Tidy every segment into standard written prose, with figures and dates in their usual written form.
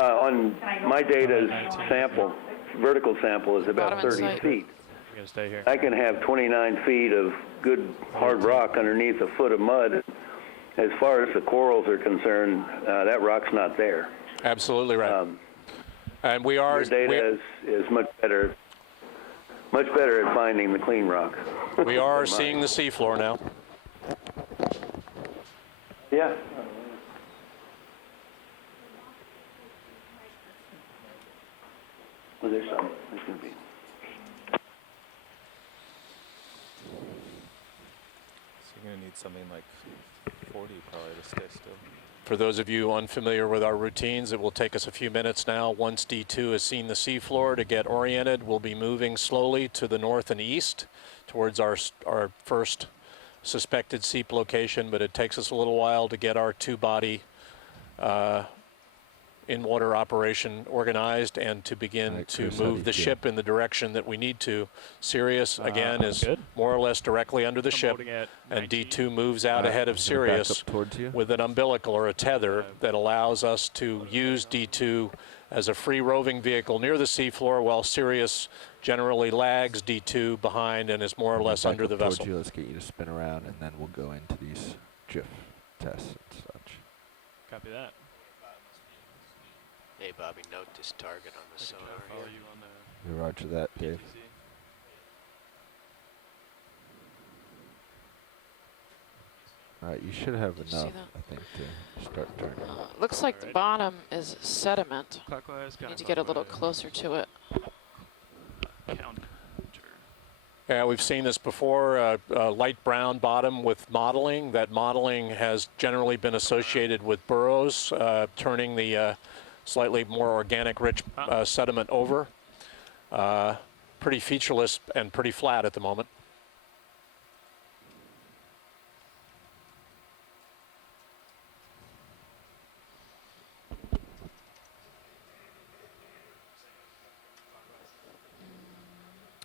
On my data's sample, vertical sample is about 30 feet. I'm gonna stay here. I can have 29 feet of good hard rock underneath a foot of mud. As far as the corals are concerned, that rock's not there. Absolutely right. And we are. Your data is much better at finding the clean rock. We are seeing the seafloor now. Yeah. Well, there's some. There's going to be. So you're going to need something like 40 probably to stay still. For those of you unfamiliar with our routines, it will take us a few minutes now. Once D2 has seen the seafloor to get oriented, we'll be moving slowly to the north and east towards our first suspected seep location, but it takes us a little while to get our two-body in-water operation organized and to begin to move the ship in the direction that we need to. Sirius, again, is more or less directly under the ship, and D2 moves out ahead of Sirius with an umbilical or a tether that allows us to use D2 as a free roving vehicle near the seafloor, while Sirius generally lags D2 behind and is more or less under the vessel. Let's get you to spin around, and then we'll go into these drift tests and such. Copy that. Hey, Bobby, note this target on the sonar here. Roger that, Dave. All right, you should have enough, I think, to start turning. Looks like the bottom is sediment. Clockwise, Need to get a little closer to it. Yeah, we've seen this before, a light brown bottom with modeling. That modeling has generally been associated with burrows, turning the slightly more organic rich sediment over. Pretty featureless and pretty flat at the moment.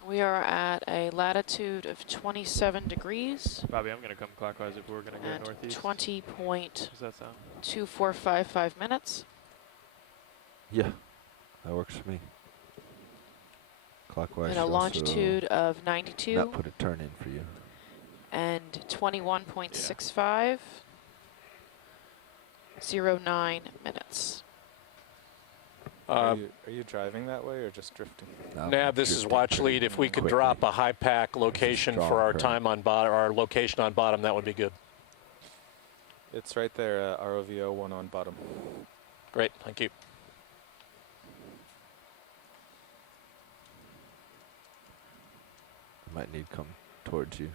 We are at a latitude of 27 degrees. Bobby, I'm going to come clockwise if we're going to go and northeast. 20.2455 minutes. Yeah, that works for me. Clockwise. And a longitude of 92. Not put a turn in for you. And 21.65. 09 minutes. Are you driving that way or just drifting? Nav, this is watch lead. If we could drop a high pack location for our time on bottom, our location on bottom, that would be good. It's right there, ROVO 1 on bottom. Great, thank you. Might need to come towards you.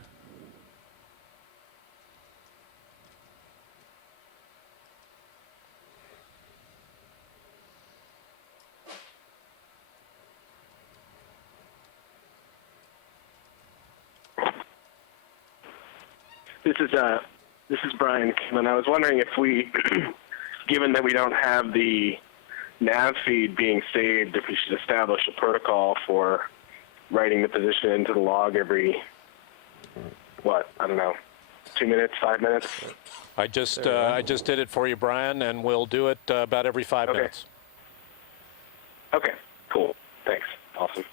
This is Brian Kim, I was wondering if we, given that we don't have the nav feed being saved, if we should establish a protocol for writing the position into the log every, what, I don't know, 2 minutes, 5 minutes? I just did it for you, Brian, and we'll do it about every 5 minutes. Okay, cool. Thanks. Awesome.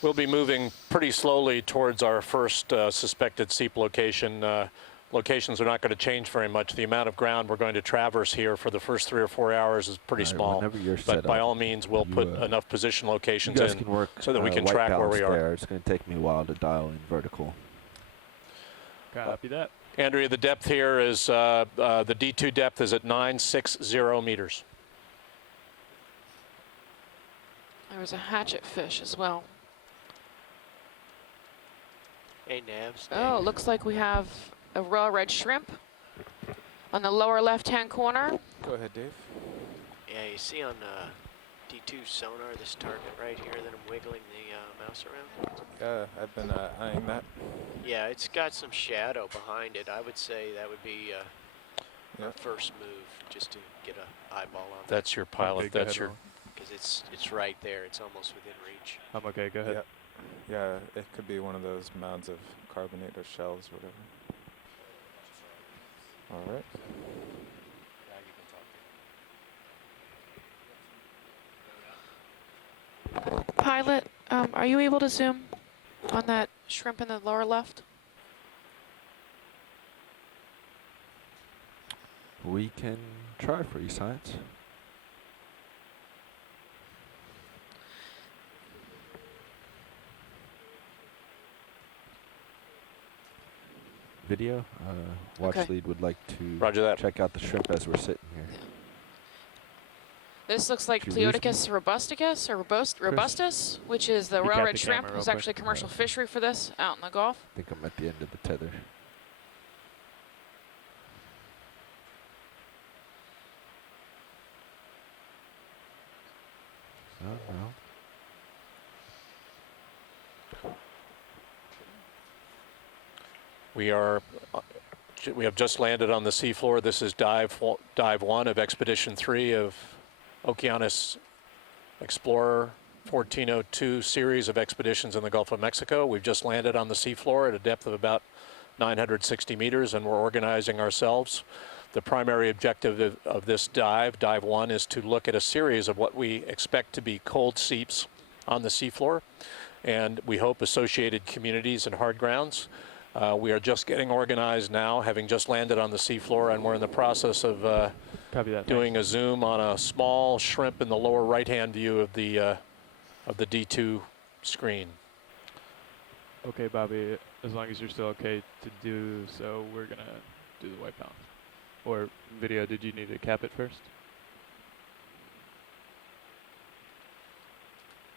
We'll be moving pretty slowly towards our first suspected seep location. Locations are not going to change very much. The amount of ground we're going to traverse here for the first 3 or 4 hours is pretty small. But by all means, we'll put enough position locations in so that we can track where we are. It's going to take me a while to dial in vertical. Copy that. Andrea, the depth here is, the D2 depth is at 960 meters. There was a hatchet fish as well. Hey, Navs. Oh, looks like we have a raw red shrimp on the lower left-hand corner. Go ahead, Dave. Yeah, you see on D2 sonar this target right here that I'm wiggling the mouse around? Yeah, I've been eyeing that. Yeah, it's got some shadow behind it. I would say that would be our first move, just to get an eyeball on that. That's your pilot. That's your... Because it's right there. It's almost within reach. I'm okay. Go ahead. Yep. Yeah, it could be one of those mounds of carbonate or shells, whatever. All right. Pilot, are you able to zoom on that shrimp in the lower left? We can try for you, Science. Video. Watch Okay. lead would like to Roger that. check out the shrimp as we're sitting here. This looks like Did you lose me? Pleodicus robusticus, or robustus, which is the Recap raw the red shrimp. camera There's real actually a quick. commercial fishery for this out in the Gulf. I think I'm at the end of the tether. Oh, no. We have just landed on the seafloor. This is dive 1 of Expedition 3 of Okeanos Explorer 1402 series of expeditions in the Gulf of Mexico. We've just landed on the seafloor at a depth of about 960 meters, and we're organizing ourselves. The primary objective of this dive 1, is to look at a series of what we expect to be cold seeps on the seafloor, and we hope associated communities and hard grounds. We are just getting organized now, having just landed on the seafloor, and we're in the process of Copy that. doing a zoom on a small shrimp in the lower right-hand view of the D2 screen. Okay, Bobby, as long as you're still okay to do so, we're going to do the wipe out. Or video, did you need to cap it first?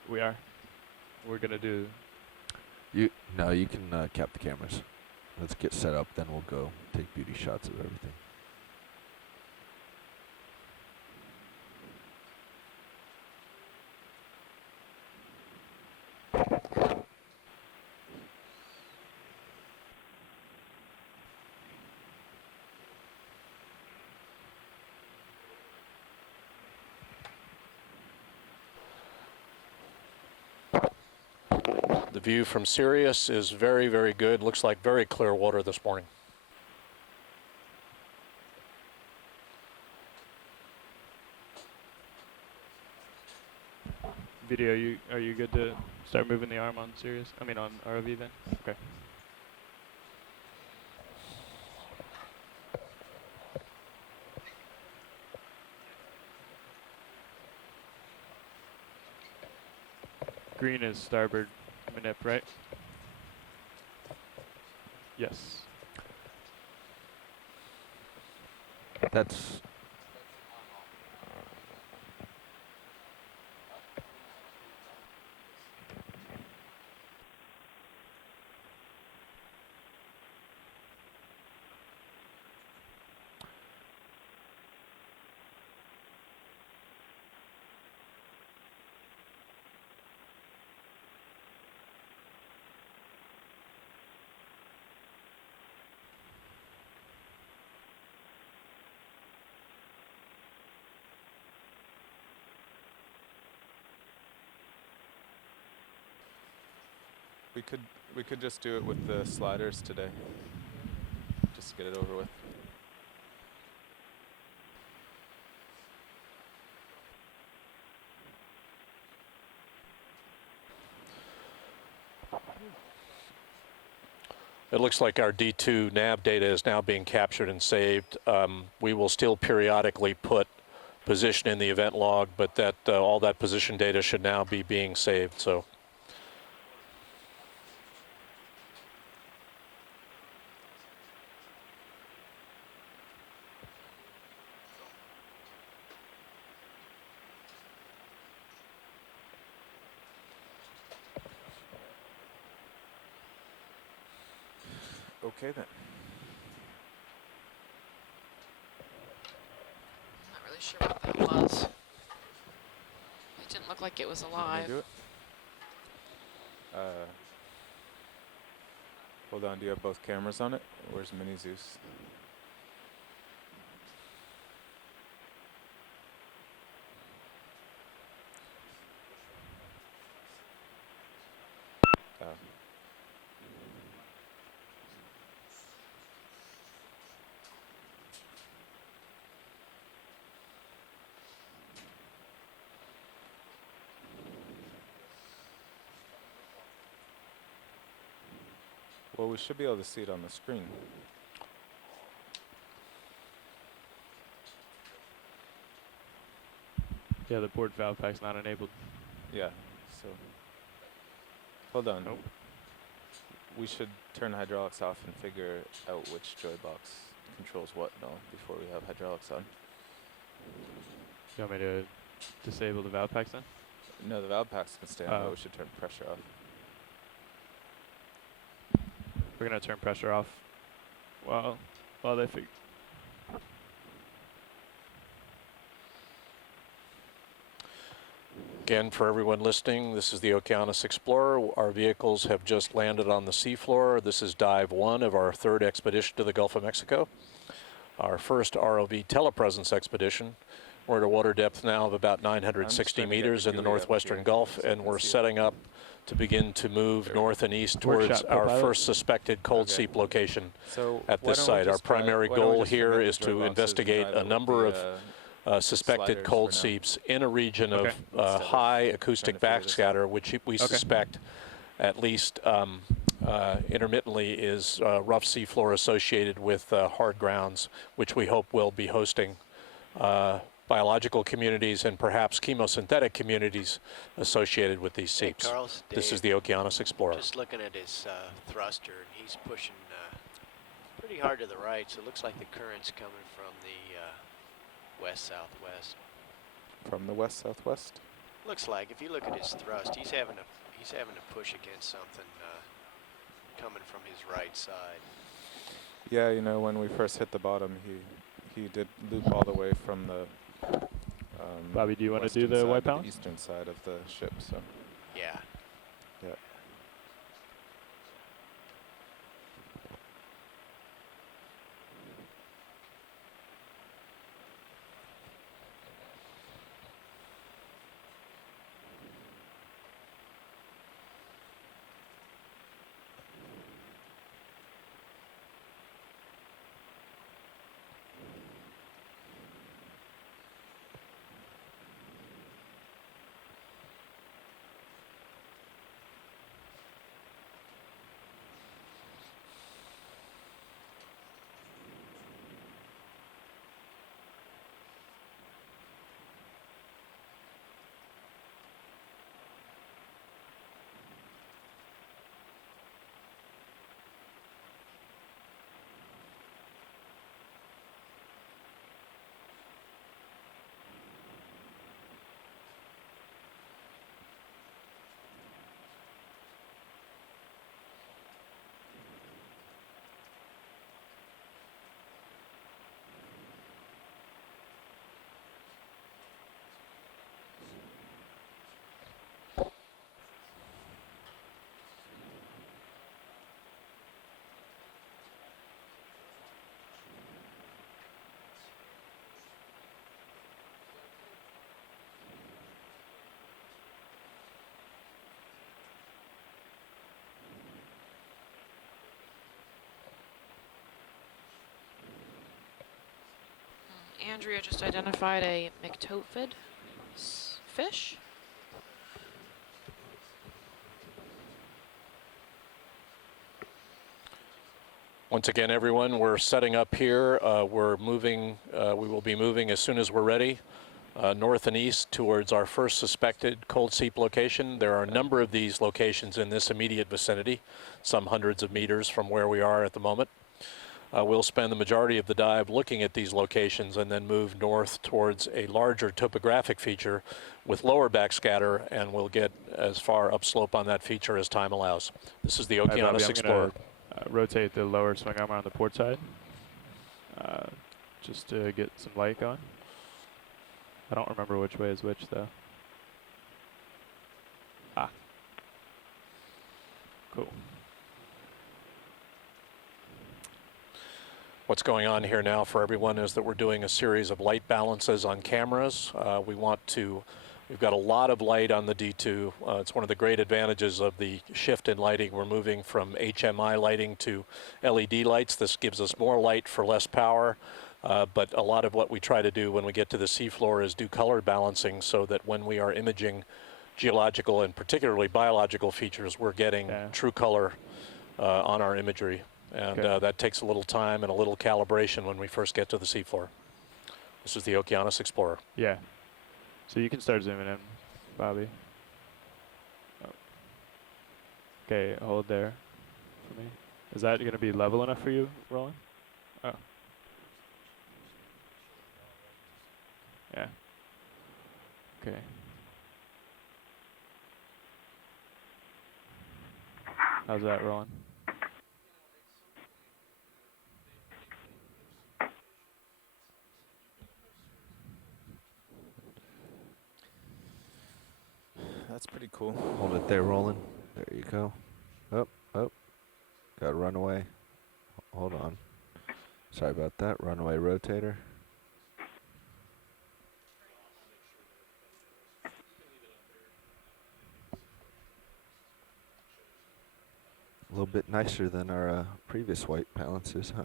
We are. We're going to do... No, you can cap the cameras. Let's get set up, then we'll go take beauty shots of everything. The view from Sirius is very, very good. Looks like very clear water this morning. Video, are you good to start moving the arm on Sirius? I mean on ROV then? Okay. Green is starboard manip, right? Yes. That's... We could just do it with the sliders today. Just get it over with. It looks like our D2 nav data is now being captured and saved. We will still periodically put position in the event log, but that all that position data should now be being saved. So. Okay then. Not really sure what that was. It didn't look like it was Want me to alive. do it? Hold on, do you have both cameras on it? Where's Mini Zeus? Well, we should be able to see it on the screen. Yeah, the port valve pack's not enabled. Yeah, so hold on. Nope. We should turn hydraulics off and figure out which joy box controls what now before we have hydraulics on. You want me to disable the valve packs then? No, the valve packs can stay on, but we should turn pressure off. We're gonna turn pressure off while they figure. Again, for everyone listening, this is the Okeanos Explorer. Our vehicles have just landed on the seafloor. This is dive 1 of our 3rd expedition to the Gulf of Mexico. Our first ROV telepresence expedition. We're at a water depth now of about 960 meters in the northwestern Gulf, and we're setting up to begin to move north and east towards our first suspected cold seep location at this site. Our primary goal here is to investigate a number of suspected cold seeps in a region of high acoustic backscatter, which we suspect at least intermittently is rough seafloor associated with hard grounds, which we hope will be hosting biological communities and perhaps chemosynthetic communities associated with these seeps. Hey, Carl, this is the Okeanos Explorer. Just looking at his thruster, and he's pushing pretty hard to the right, so it looks like the current's coming from the west-southwest. From the west-southwest? Looks like, if you look at his thrust, he's having to push against something coming from his right side. Yeah, you know, when we first hit the bottom, he did loop all the way from the Bobby, do you want to do the white balance? The eastern side of the ship, so. Yeah. Yeah. Andrea just identified a myctophid fish. Once again, everyone, we're setting up here. We're moving, we will be moving as soon as we're ready, north and east towards our first suspected cold seep location. There are a number of these locations in this immediate vicinity, some hundreds of meters from where we are at the moment. We'll spend the majority of the dive looking at these locations and then move north towards a larger topographic feature with lower backscatter, and we'll get as far upslope on that feature as time allows. This is the Okeanos Explorer. Rotate the lower swing arm on the port side just to get some light going. I don't remember which way is which though. Ah. Cool. What's going on here now for everyone is that we're doing a series of light balances on cameras. We want to We've got a lot of light on the D2. It's one of the great advantages of the shift in lighting. We're moving from HMI lighting to LED lights. This gives us more light for less power, but a lot of what we try to do when we get to the seafloor is do color balancing so that when we are imaging geological and particularly biological features, we're getting true color on our imagery. And that takes a little time and a little calibration when we first get to the seafloor. This is the Okeanos Explorer. Yeah. So you can start zooming in, Bobby. Oh. Okay, hold there for me. Is that going to be level enough for you, Roland? Oh. Yeah. Okay. How's that, Roland? That's pretty cool. Hold it there, Roland. There you go. Up, up. Got a runaway. Hold on. Sorry about that. Runaway rotator. A little bit nicer than our previous white balances, huh?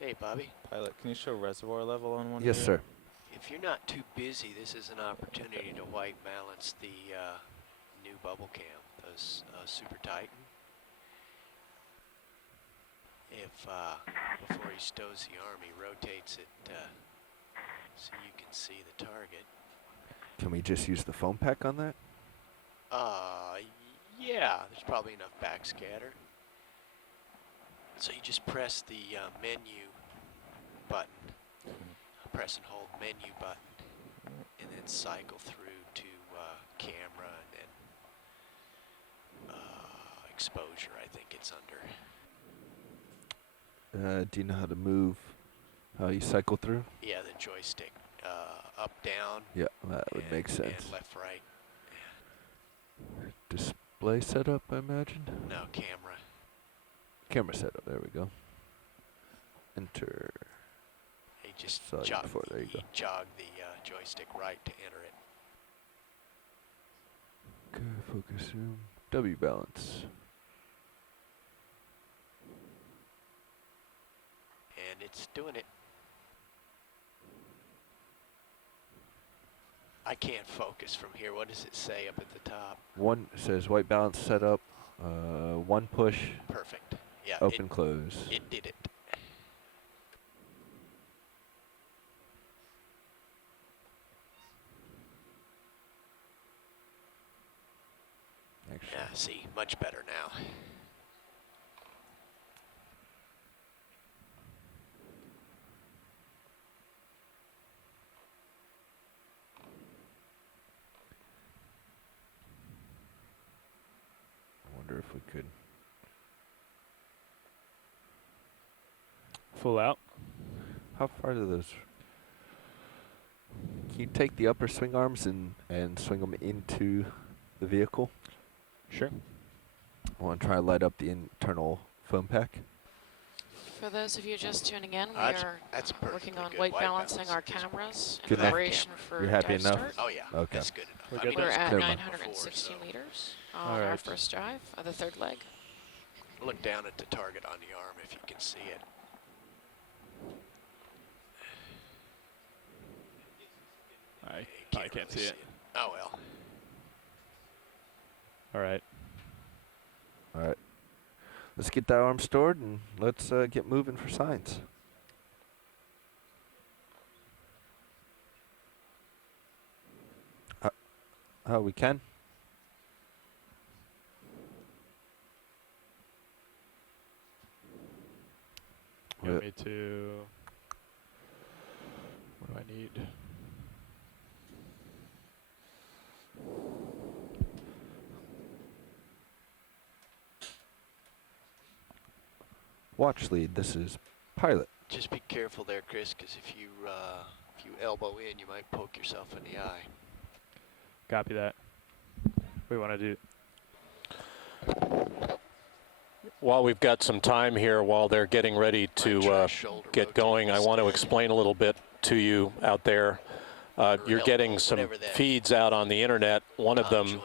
Hey, Bobby. Pilot, can you show reservoir level on one? Yes, here? sir. If you're not too busy, this is an opportunity to white balance the new bubble cam, those Super Titan. If before he stows the arm, he rotates it so you can see the target. Can we just use the foam pack on that? Yeah, there's probably enough backscatter. So you just press the menu button, press and hold menu button, and then cycle through to camera and then exposure, I think it's under. Do you know how to move, how you cycle through? Yeah, the joystick, up, down. Yeah, that would make sense. And left, right. Display setup, I imagine? No, camera. Camera setup, there we go. Enter. He just Saw you jog, before, there you go. jog the joystick right to enter it. Okay, focus zoom. W balance. And it's doing it. I can't focus from here. What does it say up at the top? One says white balance setup. One push. Perfect. Yeah. Open, close. It did it. Actually. Yeah, see, much better now. I wonder if we could. Full out. How far do those? Can you take the upper swing arms and swing them into the vehicle? Sure. I want to try to light up the internal foam pack. For those of you just tuning in, we That's are working perfectly on good white white balancing balance. our cameras in Good enough. preparation for You're happy dive enough? start. Oh yeah, Okay. that's good enough. We're I good. mean, We're it's at Never mind. 960 before, so meters on our Alright. first dive of the third leg. look down at the target on the arm if you can see it. I You can't really see it. Oh well. All right. All right. Let's get that arm stored and let's get moving for science. Oh, we can? You want me to? What do I need? Watch lead, this is pilot. Just be careful there, Chris, because if you elbow in, you might poke yourself in the eye. Copy that. We want to do. While we've got some time here, while they're getting ready to get going, I want to explain a little bit to you out there. You're getting some feeds out on the internet. One of them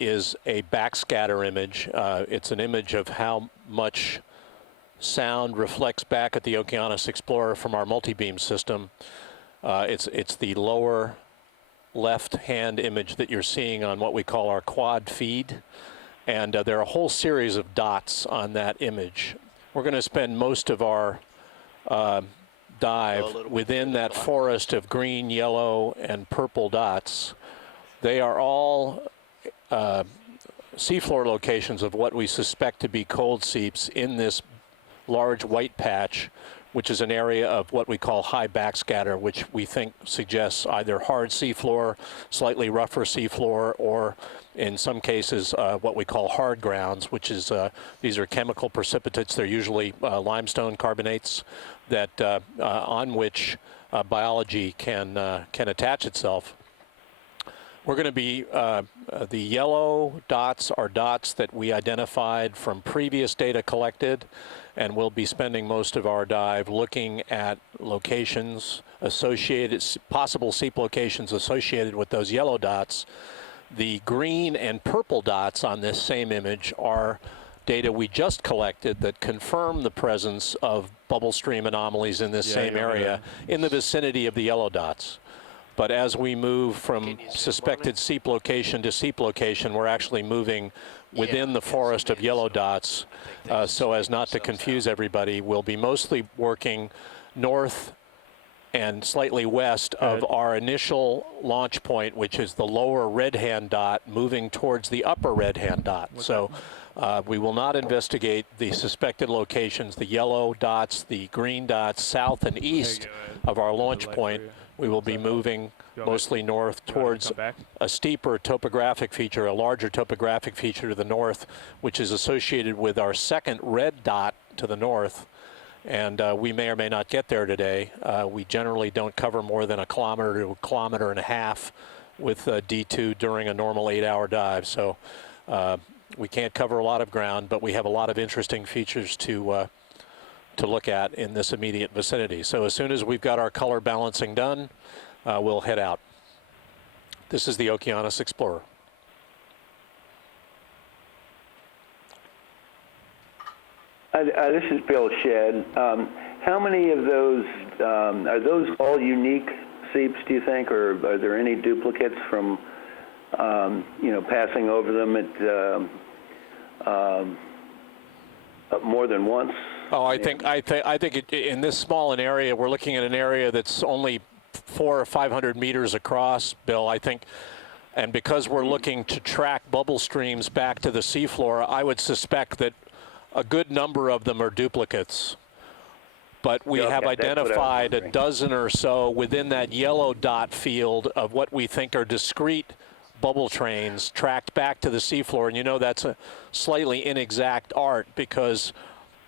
is a backscatter image. It's an image of how much sound reflects back at the Okeanos Explorer from our multi-beam system. It's the lower left-hand image that you're seeing on what we call our quad feed. And there are a whole series of dots on that image. We're going to spend most of our dive within that forest of green, yellow, and purple dots. They are all seafloor locations of what we suspect to be cold seeps in this large white patch, which is an area of what we call high backscatter, which we think suggests either hard seafloor, slightly rougher seafloor, or in some cases what we call hard grounds, which is these are chemical precipitates. They're usually limestone carbonates that on which biology can attach itself. We're going to be, the yellow dots are dots that we identified from previous data collected, and we'll be spending most of our dive looking at locations associated, possible seep locations associated with those yellow dots. The green and purple dots on this same image are data we just collected that confirm the presence of bubble stream anomalies in this same area in the vicinity of the yellow dots. But as we move from suspected seep location to seep location, we're actually moving within the forest of yellow dots. So as not to confuse everybody, we'll be mostly working north and slightly west of our initial launch point, which is the lower red-hand dot moving towards the upper red-hand dot. So we will not investigate the suspected locations, the yellow dots, the green dots, south and east of our launch point. We will be moving mostly north towards a steeper topographic feature, a larger topographic feature to the north, which is associated with our second red dot to the north. And we may or may not get there today. We generally don't cover more than a kilometer to a kilometer and a half with D2 during a normal 8-hour dive. So we can't cover a lot of ground, but we have a lot of interesting features to look at in this immediate vicinity. So as soon as we've got our color balancing done, we'll head out. This is the Okeanos Explorer. This is Bill Shedd. How many of those, are those all unique seeps, do you think, or are there any duplicates from, passing over them at more than once? Oh, I think in this small an area, we're looking at an area that's only 400 or 500 meters across, Bill, I think. And because we're looking to track bubble streams back to the seafloor, I would suspect that a good number of them are duplicates. But we have identified a dozen or so within that yellow dot field of what we think are discrete bubble trains tracked back to the seafloor. And you know that's a slightly inexact art because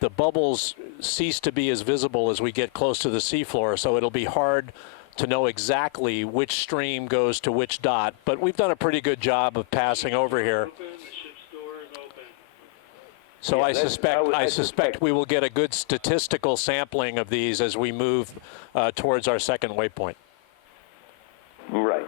the bubbles cease to be as visible as we get close to the seafloor, so it'll be hard to know exactly which stream goes to which dot. But we've done a pretty good job of passing over here. So I suspect we will get a good statistical sampling of these as we move towards our second waypoint. Right.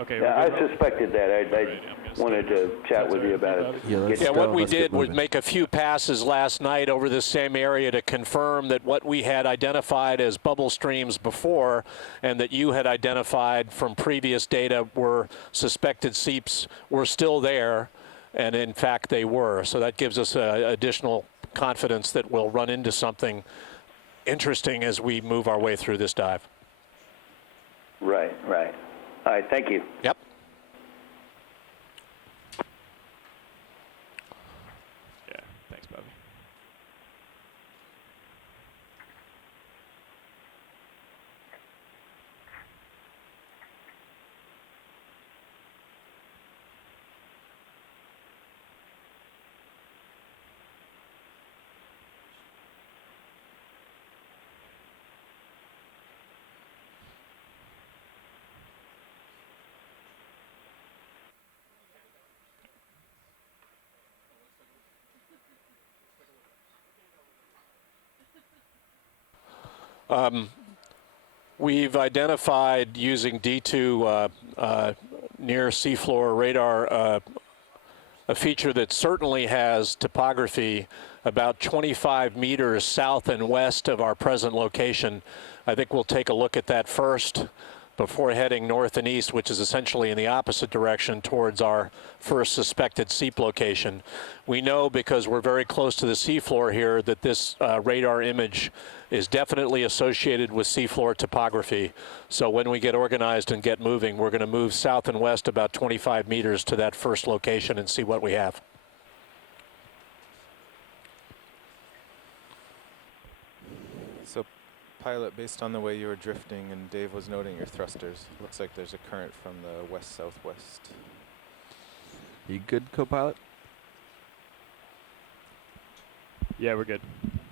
Okay. Yeah, I suspected that. I wanted to chat with you about it. Yeah, what we did was make a few passes last night over this same area to confirm that what we had identified as bubble streams before and that you had identified from previous data were suspected seeps were still there, and in fact they were. So that gives us additional confidence that we'll run into something interesting as we move our way through this dive. Right. All right, thank you. Yep. Yeah, thanks, Bobby. We've identified using D2 near seafloor radar a feature that certainly has topography about 25 meters south and west of our present location. I think we'll take a look at that first before heading north and east, which is essentially in the opposite direction towards our first suspected seep location. We know, because we're very close to the seafloor here, that this radar image is definitely associated with seafloor topography. So when we get organized and get moving, we're going to move south and west about 25 meters to that first location and see what we have. So, pilot, based on the way you were drifting and Dave was noting your thrusters, looks like there's a current from the west-southwest. You good, co-pilot? Yeah, we're good.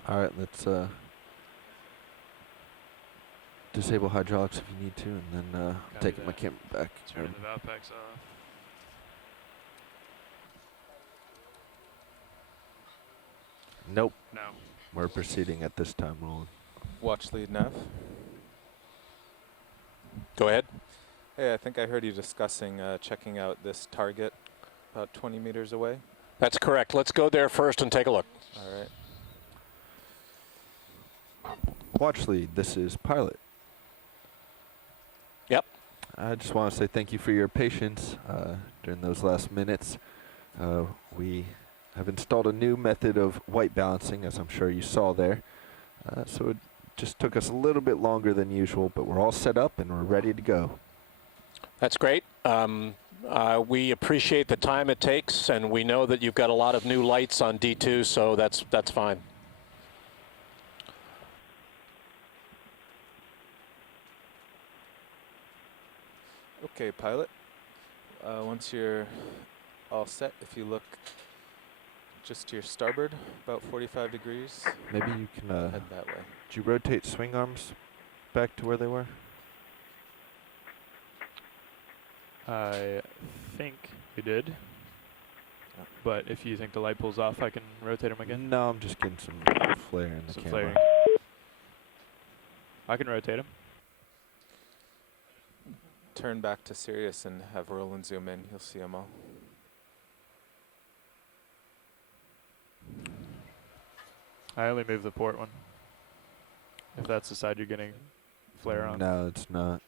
All right, let's disable hydraulics if you need to, and then take my camera back. Turn the valve packs off. Nope. No. We're proceeding at this time, Roland. Watch lead nav. Go ahead. Hey, I think I heard you discussing checking out this target about 20 meters away. That's correct. Let's go there first and take a look. All right. Watch lead, this is pilot. Yep. I just want to say thank you for your patience during those last minutes. We have installed a new method of white balancing, as I'm sure you saw there. So it just took us a little bit longer than usual, but we're all set up and we're ready to go. That's great. We appreciate the time it takes, and we know that you've got a lot of new lights on D2, so that's fine. Okay, pilot. Once you're all set, if you look just to your starboard, about 45 degrees, Maybe you can, head that way. did you rotate swing arms back to where they were? I think we did. But if you think the light pulls off, I can rotate them again. No, I'm just getting some flare in the Some camera. flaring. I can rotate them. Turn back to Sirius and have Roland zoom in. You'll see them all. I only move the port one. If that's the side you're getting flare on. No, it's not.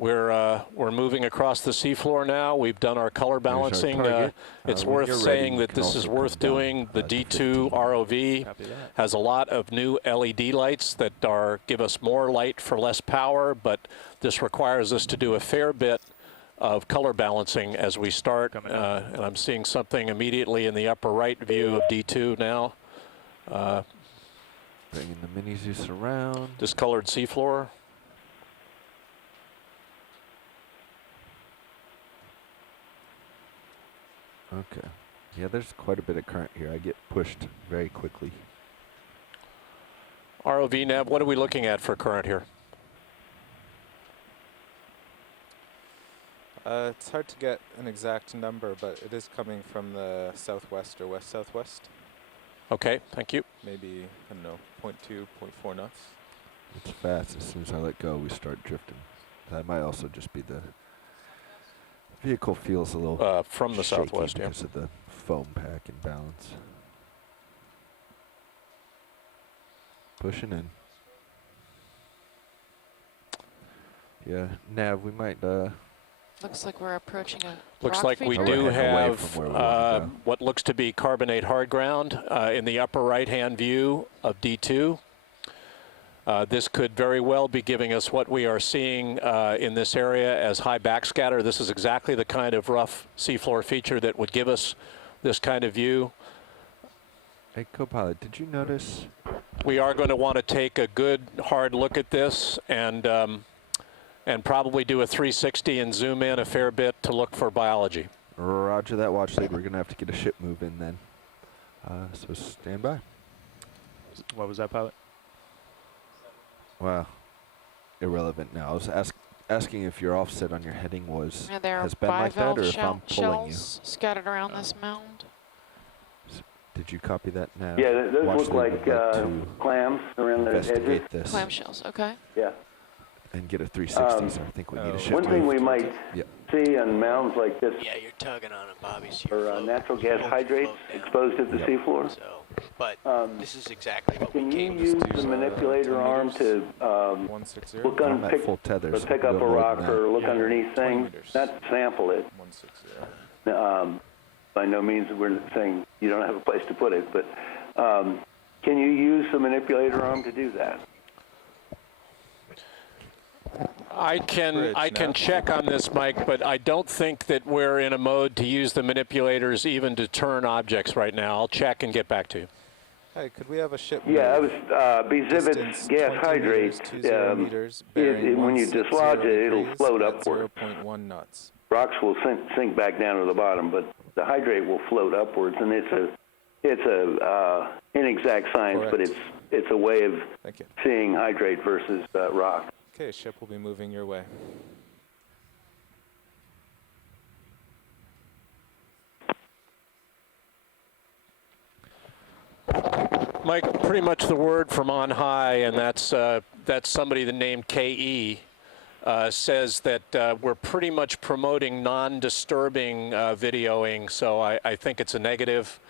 We're moving across the seafloor now. We've done our color balancing. target. It's When worth you're ready, saying you that can this also is come worth down, doing. The to D2 15. ROV Copy that. has a lot of new LED lights that give us more light for less power, but this requires us to do a fair bit of color balancing as we start. Coming up. And I'm seeing something immediately in the upper right view of D2 now. Bringing the mini Zeus around. Discolored seafloor. Okay. Yeah, there's quite a bit of current here. I get pushed very quickly. ROV nav, what are we looking at for current here? It's hard to get an exact number, but it is coming from the southwest or west-southwest. Okay, thank you. Maybe, I don't know, 0.2, 0.4 knots. It's fast. As soon as I let go, we start drifting. That might also just be the vehicle feels a little From the shaky southwest, yeah. because of the foam pack and balance. Pushing in. Yeah, Nav, we might Looks like we're approaching a Looks rock like we feature. do We're heading away have from where we wanna go. what looks to be carbonate hard ground in the upper right-hand view of D2. This could very well be giving us what we are seeing in this area as high backscatter. This is exactly the kind of rough seafloor feature that would give us this kind of view. Hey, co-pilot, did you notice? We are going to want to take a good hard look at this and probably do a 360 and zoom in a fair bit to look for biology. Roger that, watch lead. We're going to have to get a ship move in then. So stand by. What was that, pilot? Wow. Irrelevant now. I was asking if your offset on your heading was And there are has been like that, bivalve or if I'm pulling you. shells scattered around this mound. Did you copy that now? Yeah, those Watch look like to clams around the edges. investigate this Clam shells, okay. Yeah. and get a 360. So I think we need a shift. One thing we move. might see on mounds like this Yeah, you're tugging on it, Bobby. So you're are floating- natural you're gas holding the hydrates float down. exposed at the seafloor. So, but this is exactly what Can we you came use to. the manipulator arm to 160. look I'm on at full tether, so pick up a more than rock that. or look Yeah, underneath 20 things? meters. Not sample it. 160. By no means we're saying you don't have a place to put it, but can you use the manipulator arm to do that? I can now. check on this, Mike, but I don't think that we're in a mode to use the manipulators even to turn objects right now. I'll check and get back to you. Hey, could we have a ship Yeah, I move? was Bezivit's Distance gas 20 hydrate. meters, 20 meters, bearing When you 160 dislodge it, it'll degrees float at upward. 0.1 knots. Rocks will sink back down to the bottom, but the hydrate will float upwards, and it's a inexact science, but Correct. it's a way of Thank you. seeing hydrate versus rock. Okay, ship will be moving your way. Mike, pretty much the word from on high, and that's somebody named KE, says that we're pretty much promoting non-disturbing videoing, so I think it's a negative.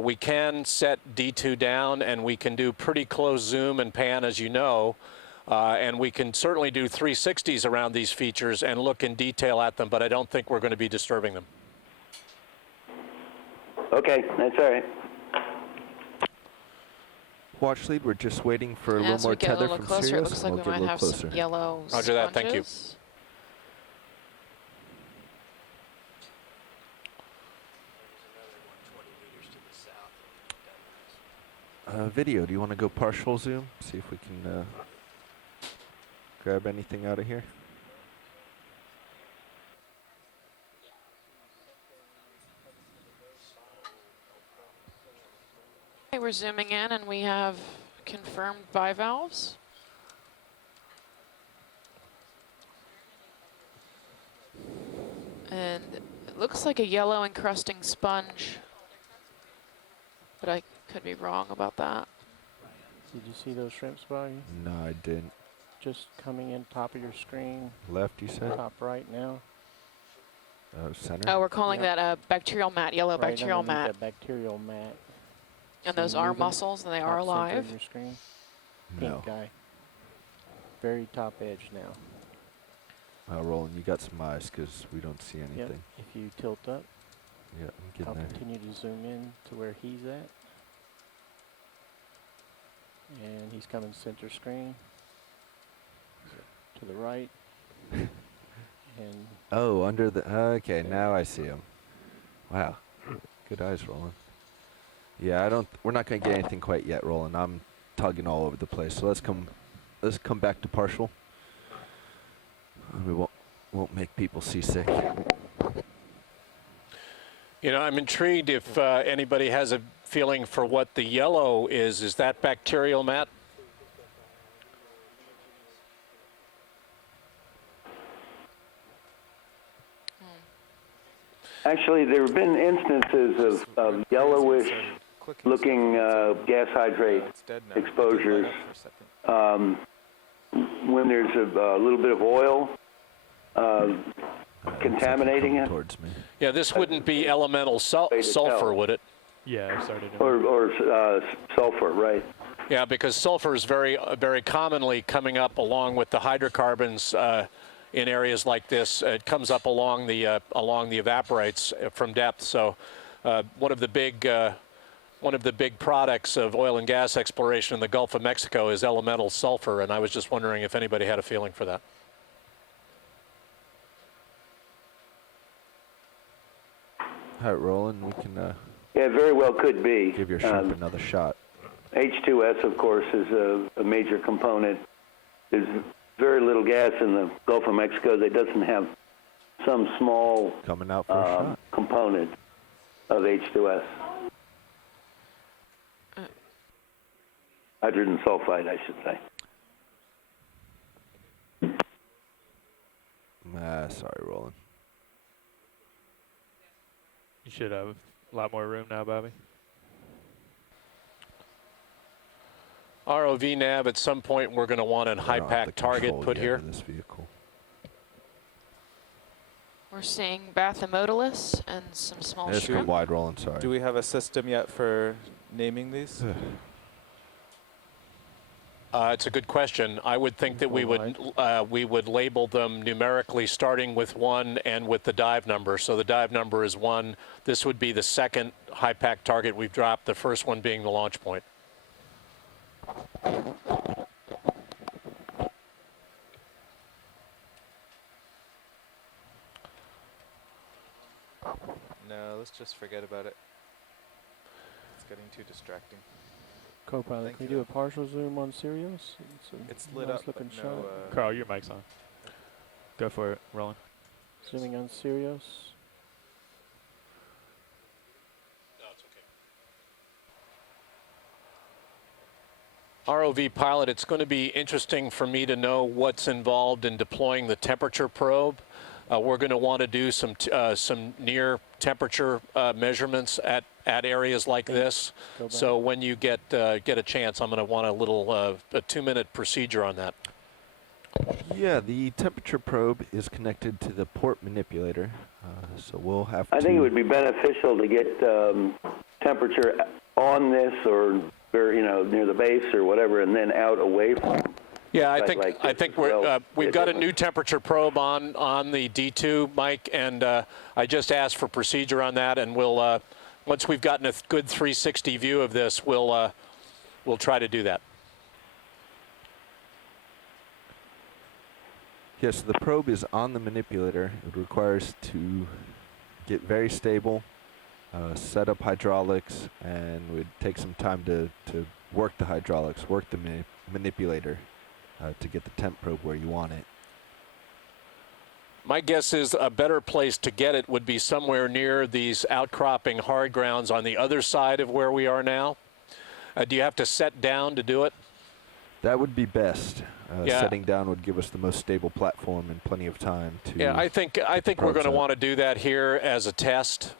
We can set D2 down, and we can do pretty close zoom and pan, as you know, and we can certainly do 360s around these features and look in detail at them, but I don't think we're going to be disturbing them. Okay, that's all right. Watch lead. We're just waiting for a little As more we get a tether little from closer, it Sirius, looks and like we'll we get a might little have some closer. yellow Roger that, thank you. sponges. Video, do you want to go partial zoom? See if we can grab anything out of here. Okay, we're zooming in, and we have confirmed bivalves. And it looks like a yellow encrusting sponge, but I could be wrong about that. Did you see those shrimps, Bobby? No, I didn't. Just coming in top of your screen, Left, you said? top right now. Center? Oh, we're calling Yeah. that a bacterial mat, yellow Right bacterial underneath mat. that bacterial mat. And See those them are moving? mussels, and they Top are center alive. of your screen. No. Pink guy. Very top edge now. Roland, you got some eyes because we don't see Yep. anything. If you tilt up, Yeah, I'm I'll getting there. continue to zoom in to where he's at. And he's coming center screen. To the right. And Oh, under the... Okay, now I see him. Wow. Good eyes, Roland. Yeah, we're not going to get anything quite yet, Roland. I'm tugging all over the place. So let's come back to partial. We won't make people seasick. You know, I'm intrigued if anybody has a feeling for what the yellow is. Is that bacterial mat? Actually, there have been instances of yellowish looking gas hydrate It's dead now. exposures Light up for a second. when there's a little bit of oil contaminating it, Towards me. Yeah, this wouldn't be elemental Way to sulfur, tell. would it? Yeah, I started. or sulfur, right? Yeah, because sulfur is very commonly coming up along with the hydrocarbons in areas like this. It comes up along the evaporites from depth. So one of the big products of oil and gas exploration in the Gulf of Mexico is elemental sulfur, and I was just wondering if anybody had a feeling for that. All right, Roland, we can Yeah, very well could be. give your shrimp another shot. H2S, of course, is a major component. There's very little gas in the Gulf of Mexico that doesn't have some small Coming out for a shot. component of H2S. Hydrogen sulfide, I should say. Sorry, Roland. You should have a lot more room now, Bobby. ROV nav, at some point we're going to want a high pack target put here. This vehicle. We're seeing Bathymodalus and some small It's shrimp. wide, Roland, sorry. Do we have a system yet for naming these? It's a good question. I would think that we would label them numerically, starting with 1 and with the dive number. So the dive number is 1. This would be the second high pack target we've dropped, the first one being the launch point. No, let's just forget about it. It's getting too distracting. Co-pilot, can you do a partial zoom on Sirius? It's lit nice up, looking but shot. no, Carl, your mic's on. Go for it, Roland. Zooming on Sirius. No, it's okay. ROV pilot, it's going to be interesting for me to know what's involved in deploying the temperature probe. We're going to want to do some near temperature measurements at areas like this. So when you get a chance, I'm going to want a little a 2-minute procedure on that. Yeah, the temperature probe is connected to the port manipulator, so we'll have to... I think it would be beneficial to get temperature on this or near the base or whatever, and then out away from. Yeah, I think we've got a new temperature probe on the D2, Mike, and I just asked for procedure on that, and we'll once we've gotten a good 360 view of this, we'll try to do that. Yes, the probe is on the manipulator. It requires to get very stable, set up hydraulics, and would take some time to work the hydraulics, work the manipulator to get the temp probe where you want it. My guess is a better place to get it would be somewhere near these outcropping hard grounds on the other side of where we are now. Do you have to set down to do it? That would be best. Yeah. Setting down would give us the most stable platform and plenty of time to... Yeah, I think we're going to want to do that here as a test.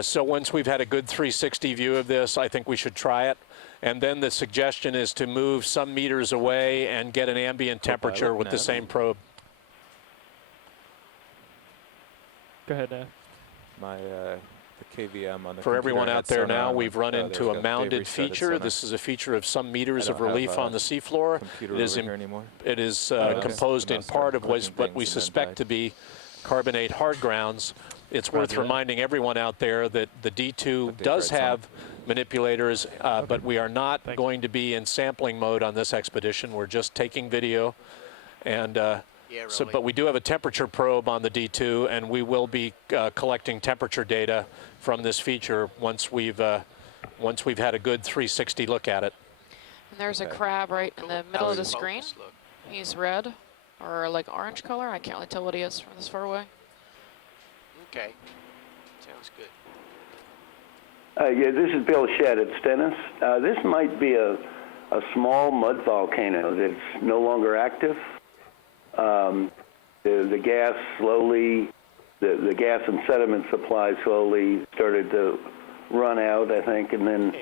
So once we've had a good 360 view of this, I think we should try it. And then the suggestion is to move some meters away and get an ambient temperature with the same probe. Go ahead, Nav. The KVM on the For everyone computer out there had now, sonar we've run into a mounded feature. This is a feature of some meters of relief on the seafloor. It is composed in part of what we suspect to be carbonate hard grounds. It's worth reminding everyone out there that the D2 does have manipulators, but we are not going to be in sampling mode on this expedition. We're just taking video, and but we do have a temperature probe on the D2, and we will be collecting temperature data from this feature once we've had a good 360 look at it. And there's a crab right in the middle of the screen. He's red or like orange color. I can't really tell what he is from this far away. Okay, sounds good. Yeah, this is Bill Shedd at Stennis. This might be a small mud volcano that's no longer active. The gas slowly, the gas and sediment supply slowly started to run out, I think, and then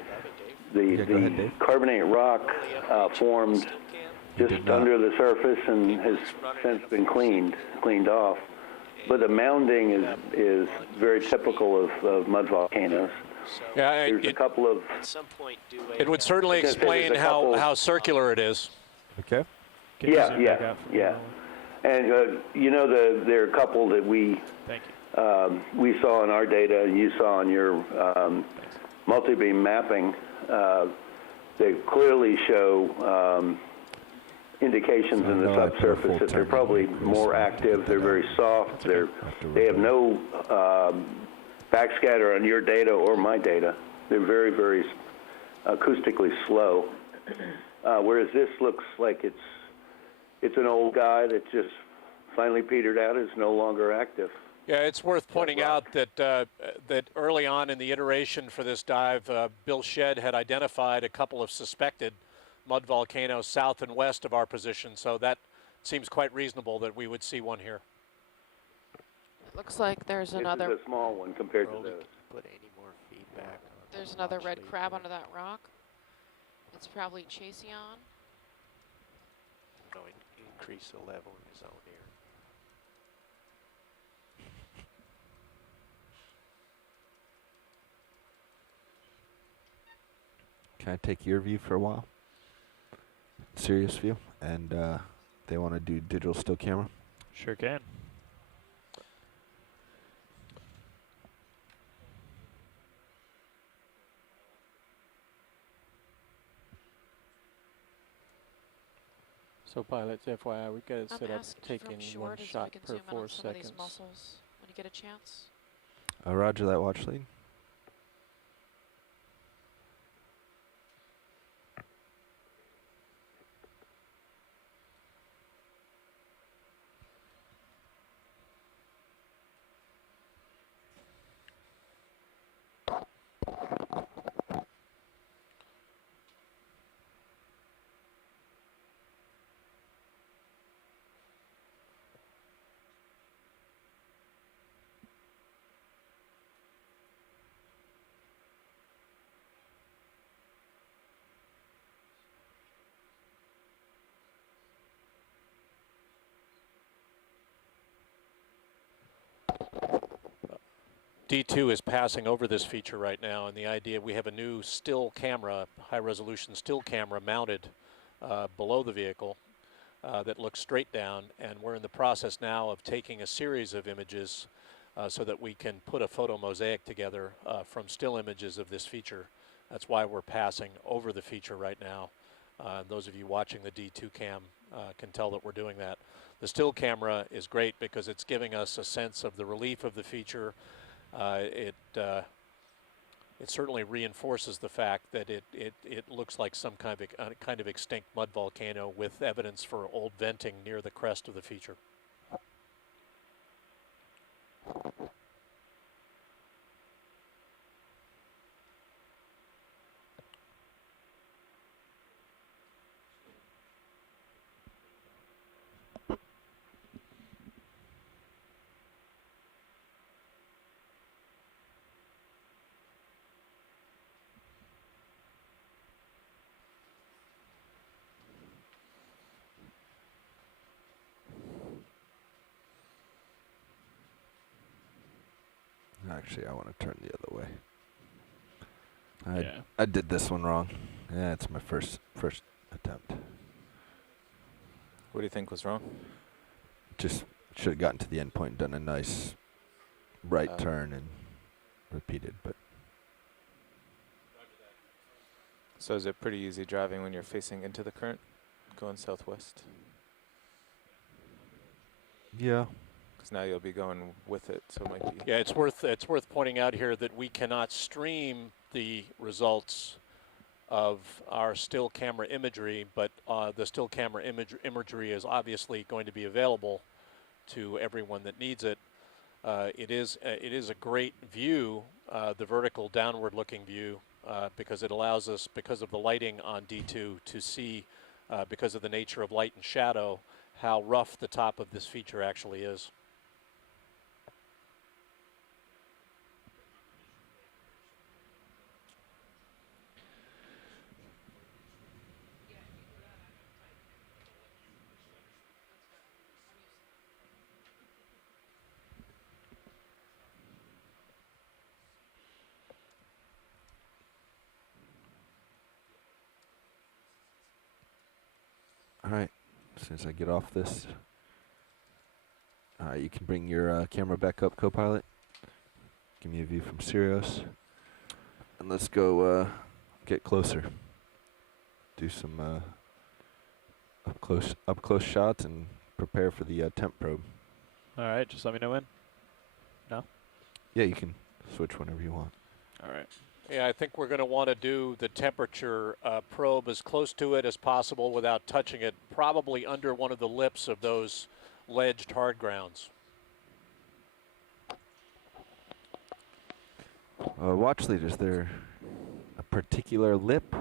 the carbonate rock formed just under the surface and has since been cleaned off. But the mounding is very typical of mud volcanoes. Yeah, there's a couple of... At some point, it would certainly explain how circular it is. Okay. Yeah. And there are a couple that we saw in our data, and you saw in your multi-beam mapping. They clearly show indications in the subsurface that they're probably more active. They're very soft. They have no backscatter on your data or my data. They're very, very acoustically slow. Whereas this looks like it's an old guy that just finally petered out, is no longer active. Yeah, it's worth pointing out that early on in the iteration for this dive, Bill Shedd had identified a couple of suspected mud volcanoes south and west of our position, so that seems quite reasonable that we would see one here. Looks like there's This another. is a small one compared to Rolly, this. can you put any more feedback on There's the another watch red lead crab there? under that rock. It's probably Chaseon. No, increase the level in his own ear. Can I take your view for a while? Serious view, and they want to do digital still camera. Sure can. So pilots, FYI, we got it set up taking one shot per 4 seconds. These muscles when you get a chance. Roger that, watch lead. D2 is passing over this feature right now, and the idea, we have a new still camera, high-resolution still camera mounted below the vehicle that looks straight down, and we're in the process now of taking a series of images so that we can put a photo mosaic together from still images of this feature. That's why we're passing over the feature right now. Those of you watching the D2 cam can tell that we're doing that. The still camera is great because it's giving us a sense of the relief of the feature. It certainly reinforces the fact that it looks like some kind of extinct mud volcano with evidence for old venting near the crest of the feature. Actually, I want to turn the other way. I did this one wrong. Yeah, it's my first attempt. What do you think was wrong? Just should have gotten to the end point and done a nice right turn and repeated, but. So is it pretty easy driving when you're facing into the current, going southwest? Yeah. Because now you'll be going with it, so it might be. Yeah, it's worth pointing out here that we cannot stream the results of our still camera imagery, but the still camera imagery is obviously going to be available to everyone that needs it. It is a great view, the vertical downward-looking view, because it allows us, because of the lighting on D2, to see, because of the nature of light and shadow, how rough the top of this feature actually is. All right, as soon as I get off this, you can bring your camera back up, co-pilot. Give me a view from Sirius, and let's go get closer. Do some up close shots and prepare for the temp probe. All right, just let me know when. No? Yeah, you can switch whenever you want. All right. Yeah, I think we're going to want to do the temperature probe as close to it as possible without touching it, probably under one of the lips of those ledged hard grounds. Watch lead, is there a particular lip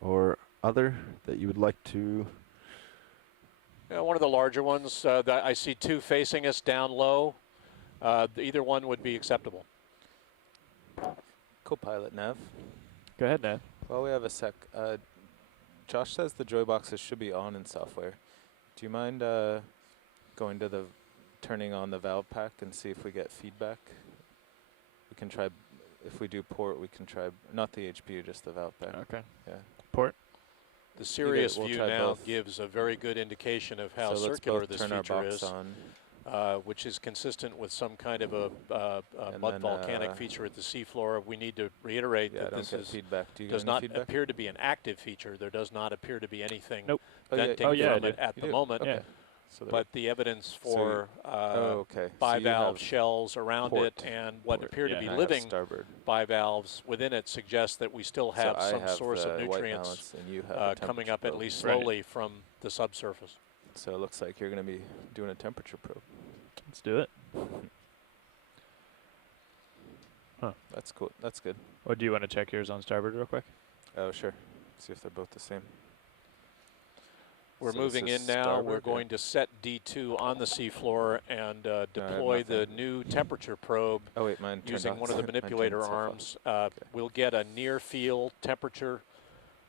or other that you would like to? One of the larger ones. I see two facing us down low. Either one would be acceptable. Co-pilot Nav. Go ahead, Nav. Well, we have a sec. Josh says the joy boxes should be on in software. Do you mind going to the, turning on the valve pack and see if we get feedback? We can try, if we do port, we can try, not the HPU, just the valve pack. Okay. Yeah. Port. The Sirius we'll view try now both. gives a very good indication of how So let's circular both this turn our feature box is, on. which is consistent with some kind of a And mud then, volcanic feature at the seafloor. We need to reiterate Yeah, I that don't this get is, feedback. Do you does get any not feedback? appear to be an active feature. There does not appear to be anything Nope. venting yeah, from it at You the do? moment. Okay. Yeah. So But the evidence for okay. So you bivalve have shells around port. it and what Port, appear to yeah. be I have living starboard. bivalves within it suggests that we still have So I some have source the of white nutrients balance and you have the coming temperature up at probe. least Right. slowly from the subsurface. So it looks like you're going to be doing a temperature probe. Let's do it. That's cool. That's good. Or do you want to check yours on starboard real quick? Oh, sure. See if they're both the same. We're So this moving is in now. starboard, We're yeah. going to set D2 on the seafloor and deploy the nothing. new temperature probe Oh, wait, mine turned using off. one of the Mine turned manipulator itself off. arms. We'll get a near field temperature.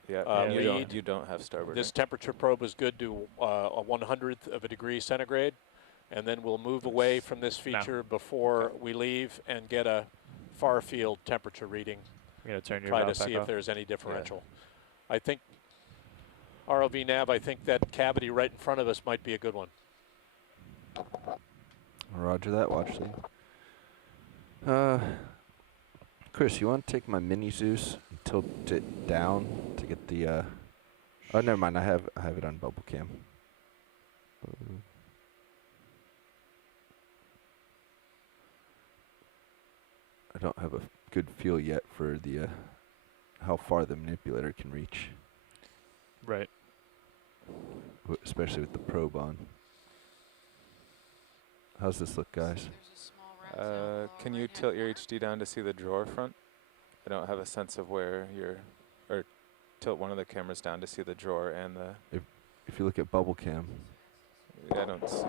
Yeah, lead. you don't have starboard. This temperature probe is good to a 1/100th of a degree centigrade. And then we'll move away from this feature before we leave and get a far field temperature reading. I'm going to turn your Try to valve back see if off. there's any differential. I think, ROV nav, I think that cavity right in front of us might be a good one. Roger that, watch lead. Chris, you want to take my mini Zeus and tilt it down to get the, oh, never mind, I have it on bubble cam. I don't have a good feel yet for the, how far the manipulator can reach. Right. Especially with the probe on. How's this look, guys? Can you tilt your HD down to see the drawer front? I don't have a sense of where you're, or tilt one of the cameras down to see the drawer and the... If you look at bubble cam. Yeah, I don't see...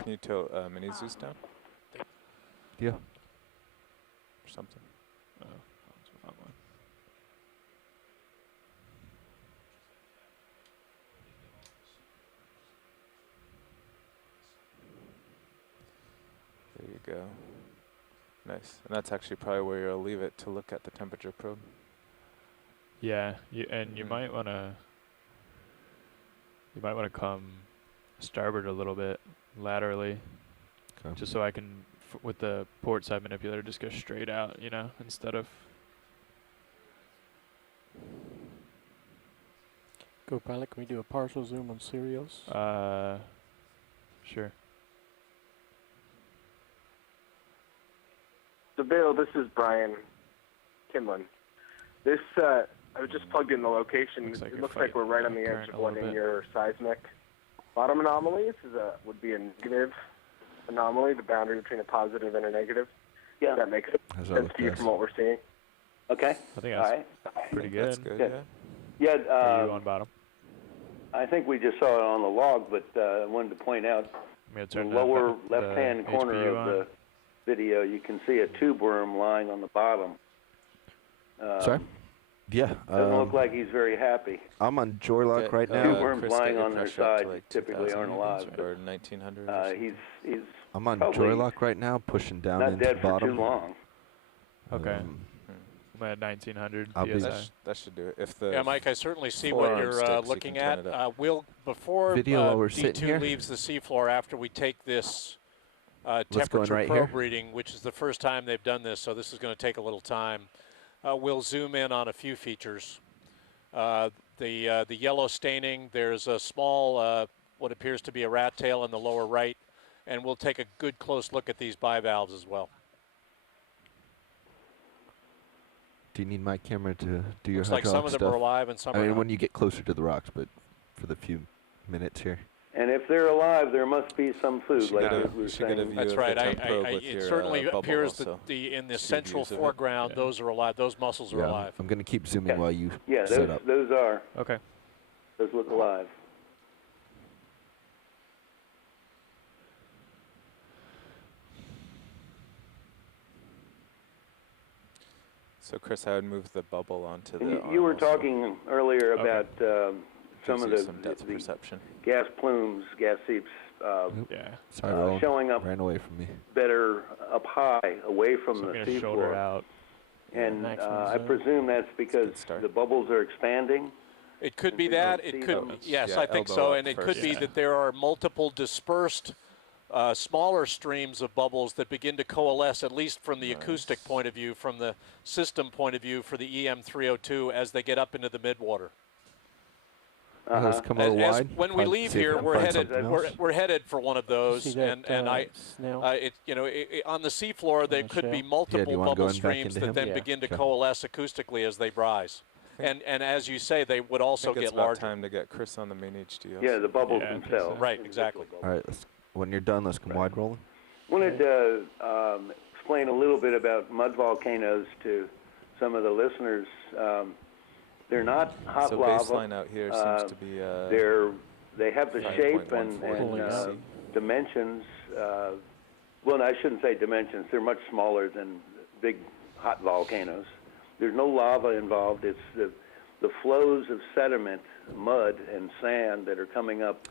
Can you tilt mini Zeus down? Yeah. Or something? Oh, that's the wrong one. There you go. Nice. And that's actually probably where you'll leave it to look at the temperature probe. Yeah, you might want to. You might want to come starboard a little bit laterally, just so I can, with the port side manipulator, just go straight out, you know, instead of. Go pilot, can we do a partial zoom on Sirius? Sure. So Bill, this is Brian Kimlin. This, I was just plugged in the location. It looks like we're right on the edge of one in your seismic bottom anomaly. This is would be a negative anomaly, the boundary between a positive and a negative. Yeah. That makes sense to you from what we're seeing. Okay. I think that's pretty good. That's good, Good. yeah. Yeah, Are you on bottom? I think we just saw it on the log, but I wanted to point out I'm gonna the turn lower the left-hand corner HPU of on. the video, you can see a tube worm lying on the bottom. Sorry? Yeah. Doesn't look like he's very happy. I'm on Joylock right Two now. worms Chris, lying get your on their pressure up to side like typically 2000 aren't alive. or 1900 or But, something. he's I'm on probably Joylock right now, pushing down not into dead the for bottom. too long. Okay. Um, I'm at 1900 I'll be- PSI. That should do it. If the Yeah, Mike, I certainly see forearm what you're sticks, you looking can at. turn it up. We'll, before Video while we're sitting D2 here. leaves the seafloor, after we take this going temperature right probe here? reading, which is the first time they've done this, so this is going to take a little time. We'll zoom in on a few features. The yellow staining, there's a small, what appears to be a rat tail in the lower right, and we'll take a good close look at these bivalves as well. do you need my camera to do your Looks like hydraulic some of them stuff? are alive and some I are mean, not. when you get closer to the rocks, but for the few minutes here. And if they're alive, there must be some food, should like get a- we were you should get a saying. view That's of right. the temp probe with It your, certainly bubble appears that also. in the See central views of it. foreground, Yeah. those are alive. Those mussels are Yeah, alive. I'm going to keep zooming Okay. while you Yeah, set up. those Okay. look alive. So Chris, I would move the bubble onto the. You were talking earlier about some of the depth perception. Gas plumes, gas seeps Sorry, showing up ran away from me. better up high, away from So the I'm gonna shoulder seafloor. out. And I presume that's because the bubbles are expanding. It could be that. It could. Yes, I think so. And it could be that there are multiple dispersed, smaller streams of bubbles that begin to coalesce, at least from the acoustic point of view, from the system point of view for the EM302 as they get up into the midwater. Come a little wide. When we leave here, we're headed for one of those, and I, on the seafloor there could be multiple bubble streams that then begin to coalesce acoustically as they rise, and as you say, they would also get larger. It's about time to get Chris on the main HDO. Yeah, the bubbles themselves. Right, exactly. All right, when you're done, let's come wide rolling. Wanted to explain a little bit about mud volcanoes to some of the listeners. They're not hot lava. So baseline out here seems to be. They have the shape and dimensions. Well, I shouldn't say dimensions. They're much smaller than big hot volcanoes. There's no lava involved. It's the flows of sediment, mud, and sand that are coming up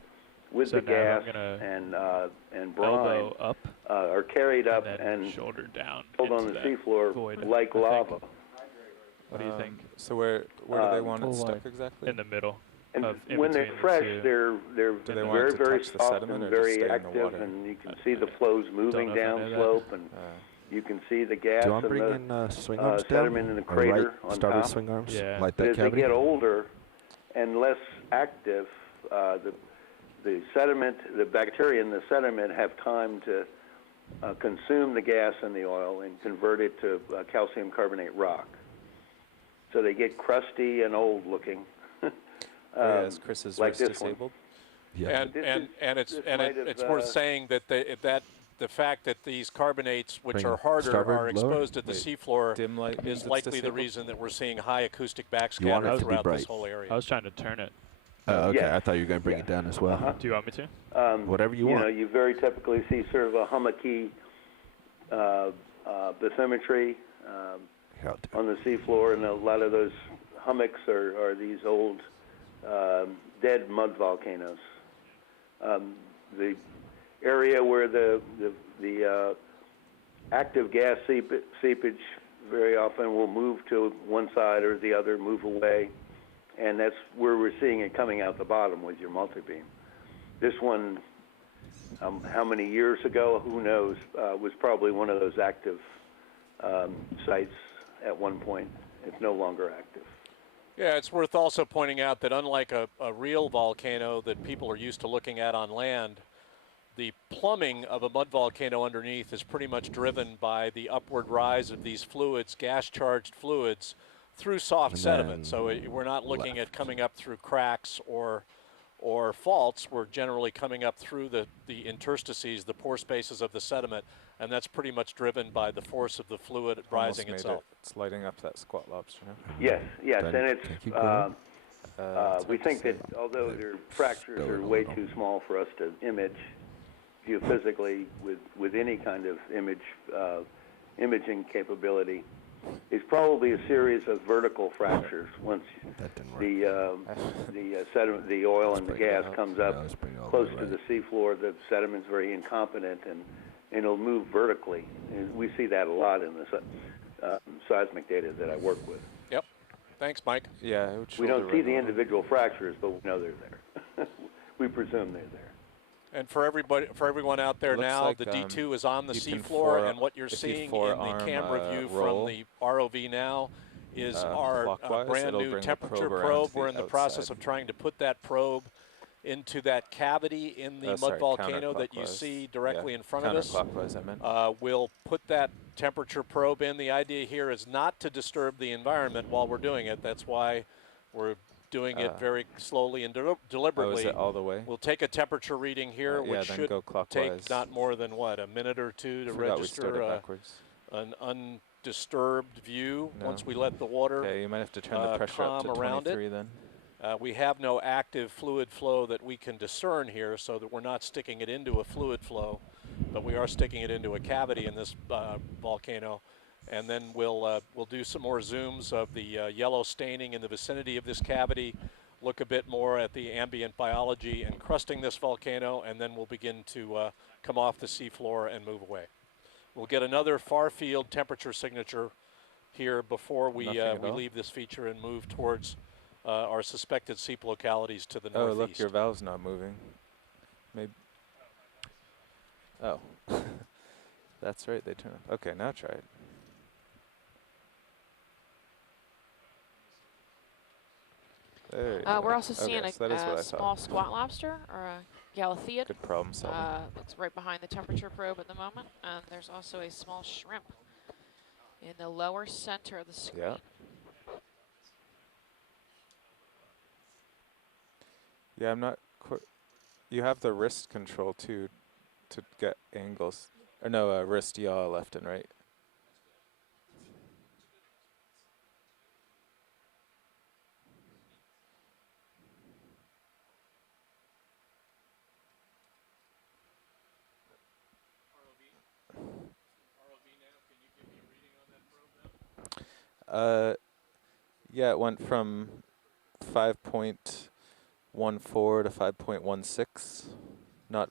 with the gas and brine up, are carried up and shoulder down, held on the seafloor like lava. What do you think? So where do they want it stuck exactly? In the middle. And when they're fresh, they're very, very soft and very active, and you can see the flows moving down slope, and you can see the gas and the swing arms sediment in the crater on top. Swing arms, As they get older and less active, the sediment, the bacteria in the sediment have time to consume the gas and the oil and convert it to calcium carbonate rock. So they get crusty and old looking. As Chris is like disabled. Yeah. And it's worth saying that the fact that these carbonates, which are harder, are exposed at the seafloor is likely the reason that we're seeing high acoustic backscatter throughout this whole area. I was trying to turn it. Okay, I thought you were going to bring it down as well. Do you want me to? Whatever you want. You very typically see sort of a hummocky bathymetry on the seafloor, and a lot of those hummocks are these old dead mud volcanoes. The area where the active gas seepage very often will move to one side or the other, move away, and that's where we're seeing it coming out the bottom with your multibeam. This one, how many years ago, who knows, was probably one of those active sites at one point. It's no longer active. Yeah, it's worth also pointing out that unlike a real volcano that people are used to looking at on land, the plumbing of a mud volcano underneath is pretty much driven by the upward rise of these fluids, gas-charged fluids, through soft sediment. So we're not looking at coming up through cracks or faults. We're generally coming up through the interstices, the pore spaces of the sediment, and that's pretty much driven by the force of the fluid rising itself. It's lighting up that squat lobster now. Yes, and it's, we think that although their fractures are way too small for us to image geophysically with any kind of imaging capability, it's probably a series of vertical fractures. Once the sediment, the oil and the gas comes up close to the seafloor, the sediment's very incompetent and it'll move vertically. And we see that a lot in the seismic data that I work with. Yep. Thanks, Mike. Yeah. We don't see the individual fractures, but we know they're there. We presume they're there. And for everyone out there now, like the D2 is on the seafloor, and what you're seeing in the camera view from the ROV now is our brand new temperature probe. We're in the process of trying to put that probe into that cavity in the mud volcano that you see directly in front of us. Counterclockwise, I meant. We'll put that temperature probe in. The idea here is not to disturb the environment while we're doing it. That's why we're doing it very slowly and deliberately. Oh, is it all the way? We'll take a temperature reading here, which should take not more than, a minute or two to register an undisturbed view once we let the water you might have to turn the pressure up to 23 then. We have no active fluid flow that we can discern here, so that we're not sticking it into a fluid flow, but we are sticking it into a cavity in this volcano. and then we'll do some more zooms of the yellow staining in the vicinity of this cavity, look a bit more at the ambient biology encrusting this volcano, and then we'll begin to come off the seafloor and move away. We'll get another far field temperature signature here before we leave this feature and move towards our suspected seep localities to the northeast. Oh, look, your valve's not moving. Maybe. Oh. That's right, they turn off. Okay, now try it. We're also seeing a small squat lobster, or a galatheid. Good problem solving. It's right behind the temperature probe at the moment, and there's also a small shrimp in the lower center of the screen. Yeah. Yeah, I'm not. You have the wrist control too, to get angles. Or no, wrist yaw left and right. Yeah, it went from 5.14 to 5.16. Not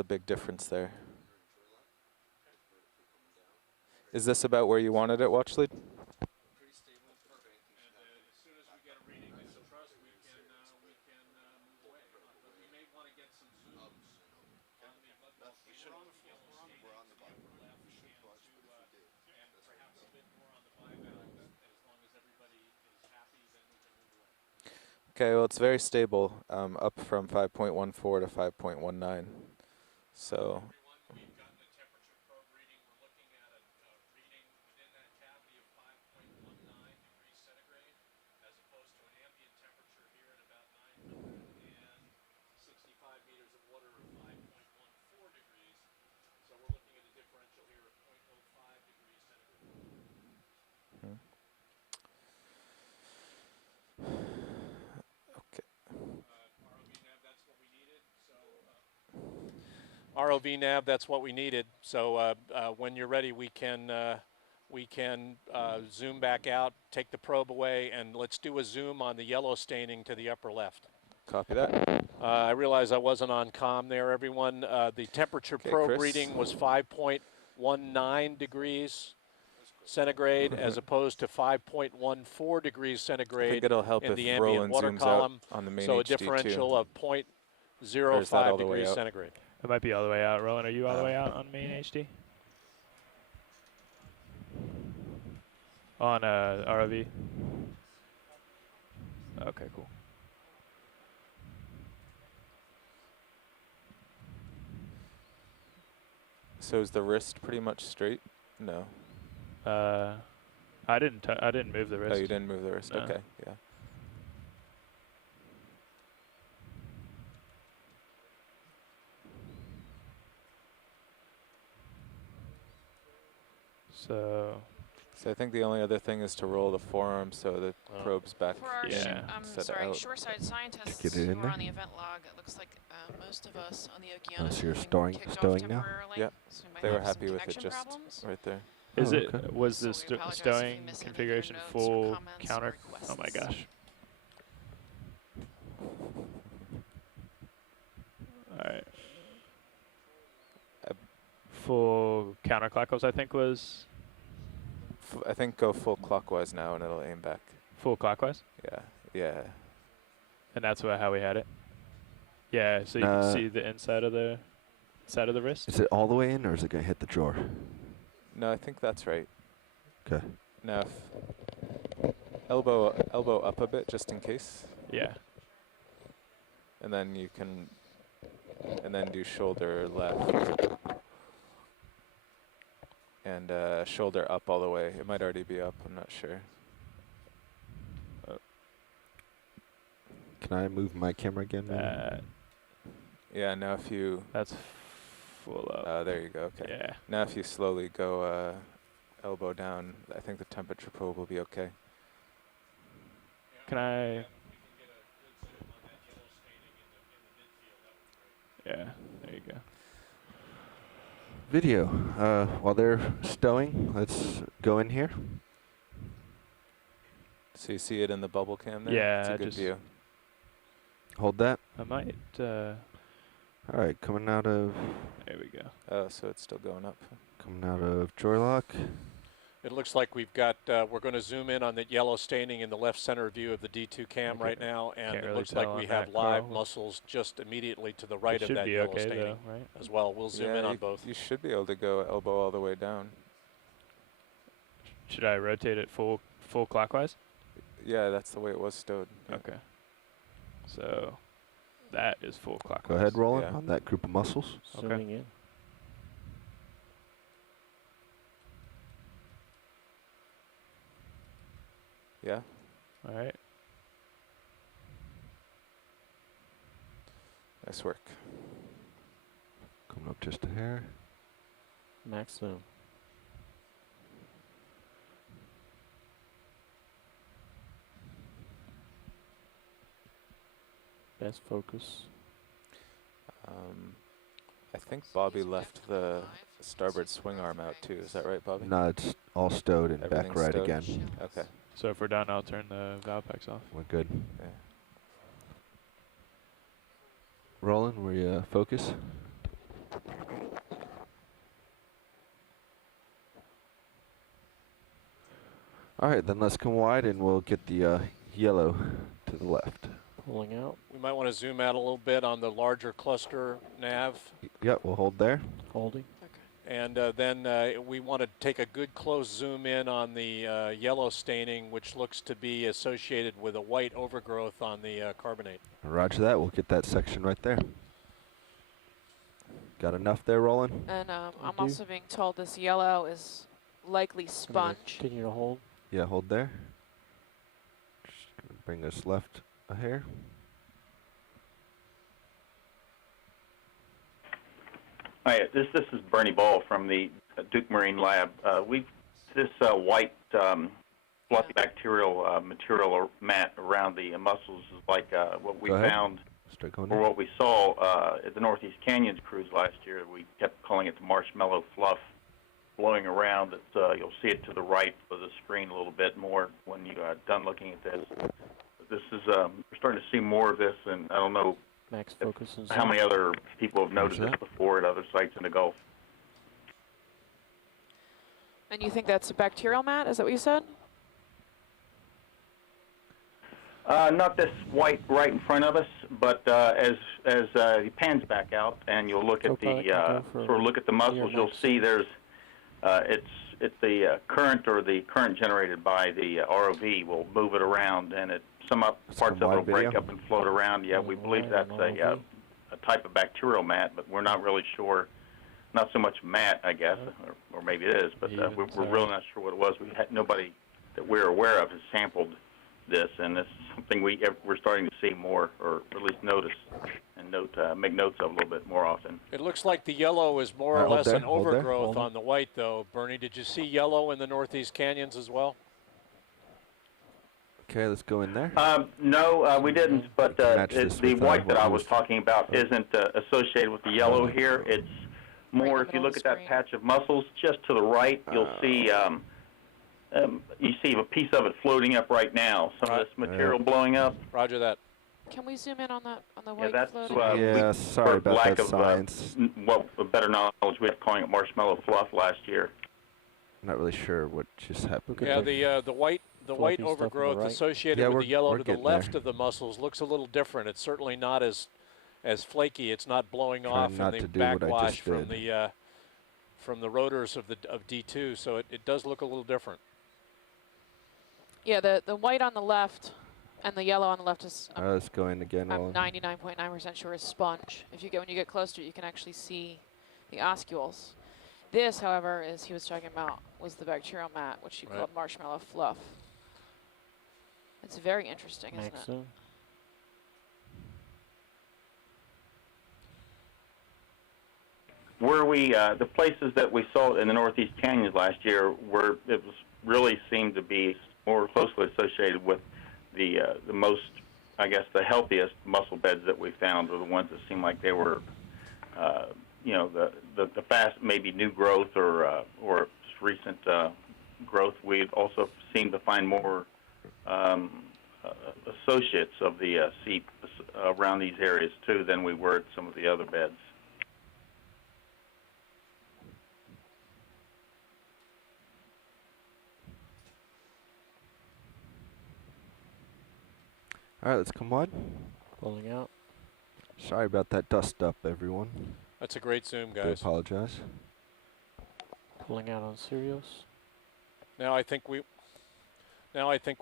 a big difference there. Is this about where you wanted it, watch lead? Okay, well, it's very stable, up from 5.14 to 5.19. So. ROV nav, that's what we needed. So when you're ready, we can zoom back out, take the probe away, and let's do a zoom on the yellow staining to the upper left. Copy that. I realize I wasn't on comm there, everyone. The temperature probe Chris. reading was 5.19 degrees centigrade as opposed to 5.14 degrees centigrade I think it'll help in if the ambient Roland water zooms column. out on the main So a HD differential too. of 0.05 degrees centigrade. It might be all the way out. Roland, are you all the way out on main HD? On ROV? Okay, cool. So is the wrist pretty much straight? No. I didn't move the wrist. Oh, you didn't move the wrist. No. Okay, yeah. So I think the only other thing is to roll the forearm so the probe's back. For our shoreside scientists who are on the event log, it looks like most of us on the Okeanos so you're kicked stowing off now? temporarily. Yeah, So we might they were have some happy with it connection just problems. right there. is Oh, it okay. was the So we apologize if stowing we missed any of your configuration notes or full comments or counter? requests. Oh my gosh. All right. Full counterclockwise, I think was. I think go full clockwise now and it'll aim back. Full clockwise? Yeah, yeah. And that's how we had it? Yeah, so you can see the inside of the wrist? Is it all the way in, or is it going to hit the drawer? No, I think that's right. Okay. Now, elbow up a bit just in case. Yeah. And then you can, and then do shoulder left. And shoulder up all the way. It might already be up, I'm not sure. Can I move my camera again? Yeah, now if you... That's full up. There you go, okay. Yeah. Now if you slowly go elbow down, I think the temperature probe will be okay. Can I... Yeah, there you go. Video. While they're stowing, let's go in here. So you see it in the bubble cam there? Yeah, it's a good just view. Hold that. I might. All right, coming out of. There we go. Oh, so it's still going up. Coming out of Joylock. It looks like we've got, we're going to zoom in on that yellow staining in the left center view of the D2 cam right now, and Can't it really looks like tell we on have that, live Carl. muscles just immediately to the right It of should that be yellow okay staining though, right? as well. We'll zoom in on both. You should be able to go elbow all the way down. Should I rotate it full clockwise? Yeah, that's the way it was stowed. Yeah. Okay. So that is full clockwise. Go ahead, Roland, Yeah. on that group of muscles. Zooming in. Yeah. All right. Nice work. Coming up just a hair. Max zoom. Best focus. I think Bobby left the starboard swing arm out too. Is that right, Bobby? No, it's all stowed and back Everything's right stowed? again. Okay. So if we're done, I'll turn the valve packs off. We're good. Yeah. Roland, we focus. All right, then let's come wide and we'll get the yellow to the left. Pulling out. We might want to zoom out a little bit on the larger cluster nav. Yep, we'll hold there. Holding. And then we want to take a good close zoom in on the yellow staining, which looks to be associated with a white overgrowth on the carbonate. Roger that. We'll get that section right there. Got enough there, Roland? And I'm also being told this yellow is likely sponge. Continue to hold. Yeah, hold there. Just gonna bring us left a hair. Hi, this is Bernie Ball from the Duke Marine Lab. This white fluffy bacterial material or mat around the mussels is like what we found or what we saw at the Northeast Canyons cruise last year. We kept calling it the marshmallow fluff blowing around. You'll see it to the right of the screen a little bit more when you're done looking at this. This is we're starting to see more of this, and I don't know Max focus is how many other people have noticed this before at other sites in the Gulf. And you think that's a bacterial mat? Is that what you said? Not this white right in front of us, but as he pans back out and you'll look at the sort of look at the mussels, you'll see there's it's the current or the current generated by the ROV will move it around, and some parts of it will break up and float around. Yeah, we believe that's a type of bacterial mat, but we're not really sure. Not so much mat, I guess, or maybe it is, but we're really not sure what it was. We had nobody that we're aware of has sampled this, and this is something we're starting to see more, or at least notice and make notes of a little bit more often. It looks like the yellow is more or less an overgrowth on the white, though. Bernie, did you see yellow in the Northeast Canyons as well? Okay, let's go in there. No, we didn't, but the white that I was talking about isn't associated with the yellow here. It's more, if you look at that patch of mussels just to the right, you'll see you see a piece of it floating up right now. Some of this material blowing up. Roger that. Can we zoom in on the white that's, floating? Yeah, sorry about lack that of science. Better knowledge, we were calling it marshmallow fluff last year. Not really sure what just happened. Yeah, the white overgrowth associated with the yellow to the left of the mussels looks a little different. It's certainly not as flaky. It's not blowing off in the backwash from the rotors of D2, so it does look a little different. Yeah, the white on the left and the yellow on the left is. Let's go in again. I'm 99.9% sure is sponge. When you get close to it, you can actually see the oscules. This, however, as he was talking about, was the bacterial mat, which you called marshmallow fluff. It's very interesting, isn't it? Where the places that we saw in the Northeast Canyons last year, really seemed to be more closely associated with the most, I guess, the healthiest mussel beds that we found were the ones that seemed like they were you know, the fast, maybe new growth or just recent growth. We've also seemed to find more associates of the seep around these areas too than we were at some of the other beds. All right, let's come on. Pulling out. Sorry about that dust up, everyone. That's a great zoom, I guys. apologize. Pulling out on Sirius. Now I think we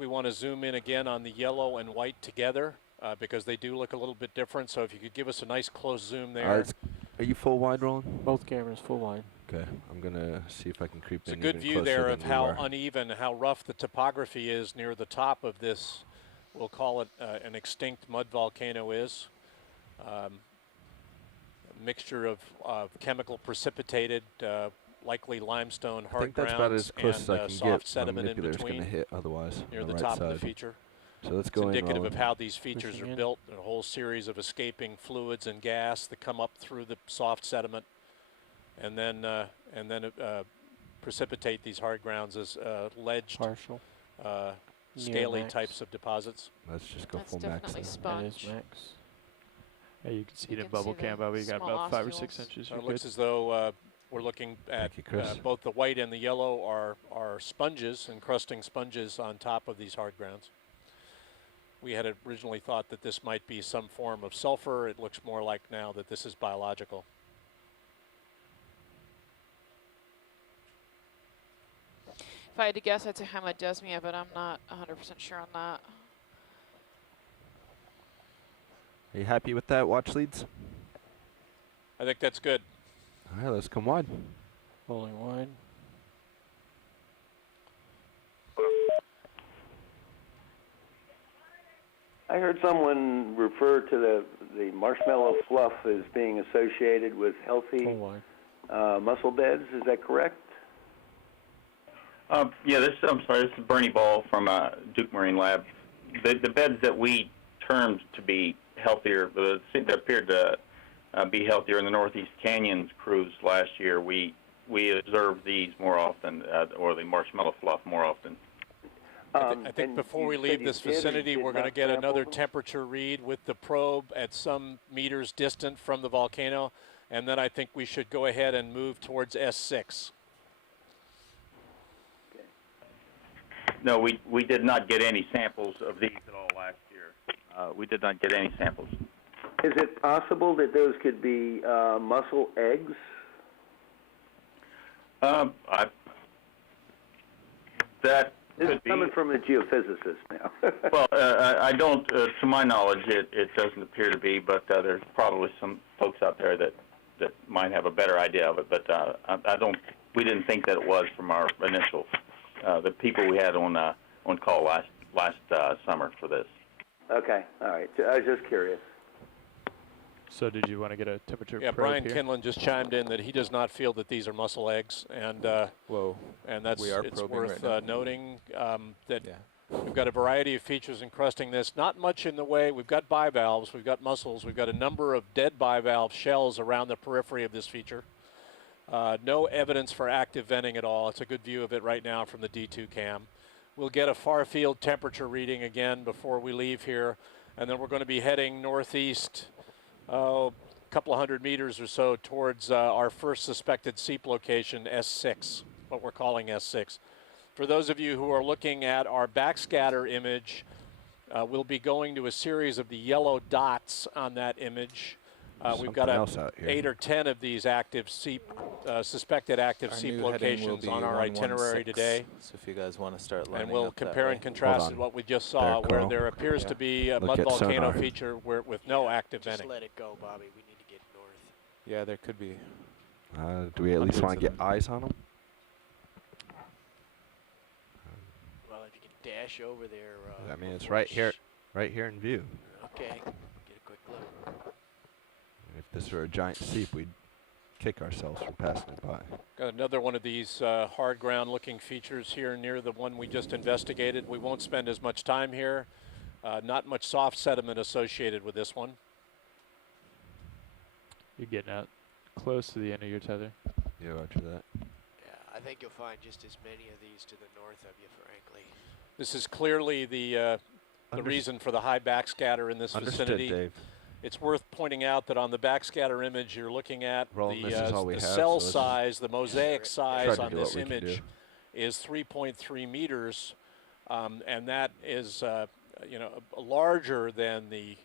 want to zoom in again on the yellow and white together because they do look a little bit different. So if you could give us a nice close zoom there. Are you full wide, Roland? Both cameras full wide. Okay, I'm gonna see if I can creep in. It's a good view there of how uneven, how rough the topography is near the top of this. We'll call it an extinct mud volcano is. A mixture of chemical precipitated, likely limestone, hard grounds, and about as close as I can soft get. sediment in between. Gonna hit otherwise near on the right top side. of the feature. So let's It's go in. indicative of Roland. how these features are built. A whole series of escaping fluids and gas that come up through the soft sediment, and then precipitate these hard grounds as ledged, partial, scaly types of deposits. Let's just go That's full max. definitely Then. sponge. max. Yeah, you can see You it in can bubble see cam, the Bobby. You got small about 5 or ostules. 6 inches. It You're looks good. as though we're looking at Thank you, Chris. both the white and the yellow are sponges, encrusting sponges on top of these hard grounds. We had originally thought that this might be some form of sulfur. It looks more like now that this is biological. If I had to guess, I'd say Hamadesmia, but I'm not 100% sure on that. Are you happy with that, watch leads? I think that's good. All right, let's come wide. Pulling wide. I heard someone refer to the marshmallow fluff as being associated with healthy Full wide. mussel beds. Is that correct? Yeah, I'm sorry, this is Bernie Ball from Duke Marine Lab. The beds that we termed to be healthier, that appeared to be healthier in the Northeast Canyons cruise last year, we observed these more often, or the marshmallow fluff more often. I think before we leave this vicinity, we're going to get another temperature read with the probe at some meters distant from the volcano, and then I think we should go ahead and move towards S6. No, we did not get any samples of these at all last year. We did not get any samples. Is it possible that those could be mussel eggs? That This could is be. coming from a geophysicist now. Well, I don't, to my knowledge, it doesn't appear to be, but there's probably some folks out there that might have a better idea of it, but we didn't think that it was from our initial, the people we had on call last summer for this. Okay, all right. I was just curious. So did you want to get a temperature Yeah, probe Brian here? Kinlan just chimed in that he does not feel that these are mussel eggs, and that's it's worth noting that we've got a variety of features encrusting this. Not much in the way. We've got bivalves, we've got mussels, we've got a number of dead bivalve shells around the periphery of this feature. No evidence for active venting at all. It's a good view of it right now from the D2 cam. We'll get a far field temperature reading again before we leave here, and then we're going to be heading northeast a couple of 100 meters or so towards our first suspected seep location, S6, what we're calling S6. For those of you who are looking at our backscatter image, we'll be going to a series of the yellow dots on that image. We've got 8 or 10 of these active seep, suspected active seep locations on our itinerary today. So if you guys want to start lining and we'll up compare and contrast what we just saw, where there appears to be a mud volcano feature with no active venting. Just let it go, Bobby. We need to get north. Yeah, there could be. Do we at least want to get eyes on them? Well, if you can dash over there. I mean, it's right here in view. Okay, get a quick look. If this were a giant seep, we'd kick ourselves for passing it by. Got another one of these hard ground looking features here near the one we just investigated. We won't spend as much time here. Not much soft sediment associated with this one. You're getting out close to the end of your tether. Yeah, roger that. Yeah, I think you'll find just as many of these to the north of you, frankly. This is clearly the reason for the high backscatter in this vicinity. Dave. It's worth pointing out that on the backscatter image you're looking at, the have, cell so size, the mosaic size on this image do. is 3.3 meters, and that is you know, larger than the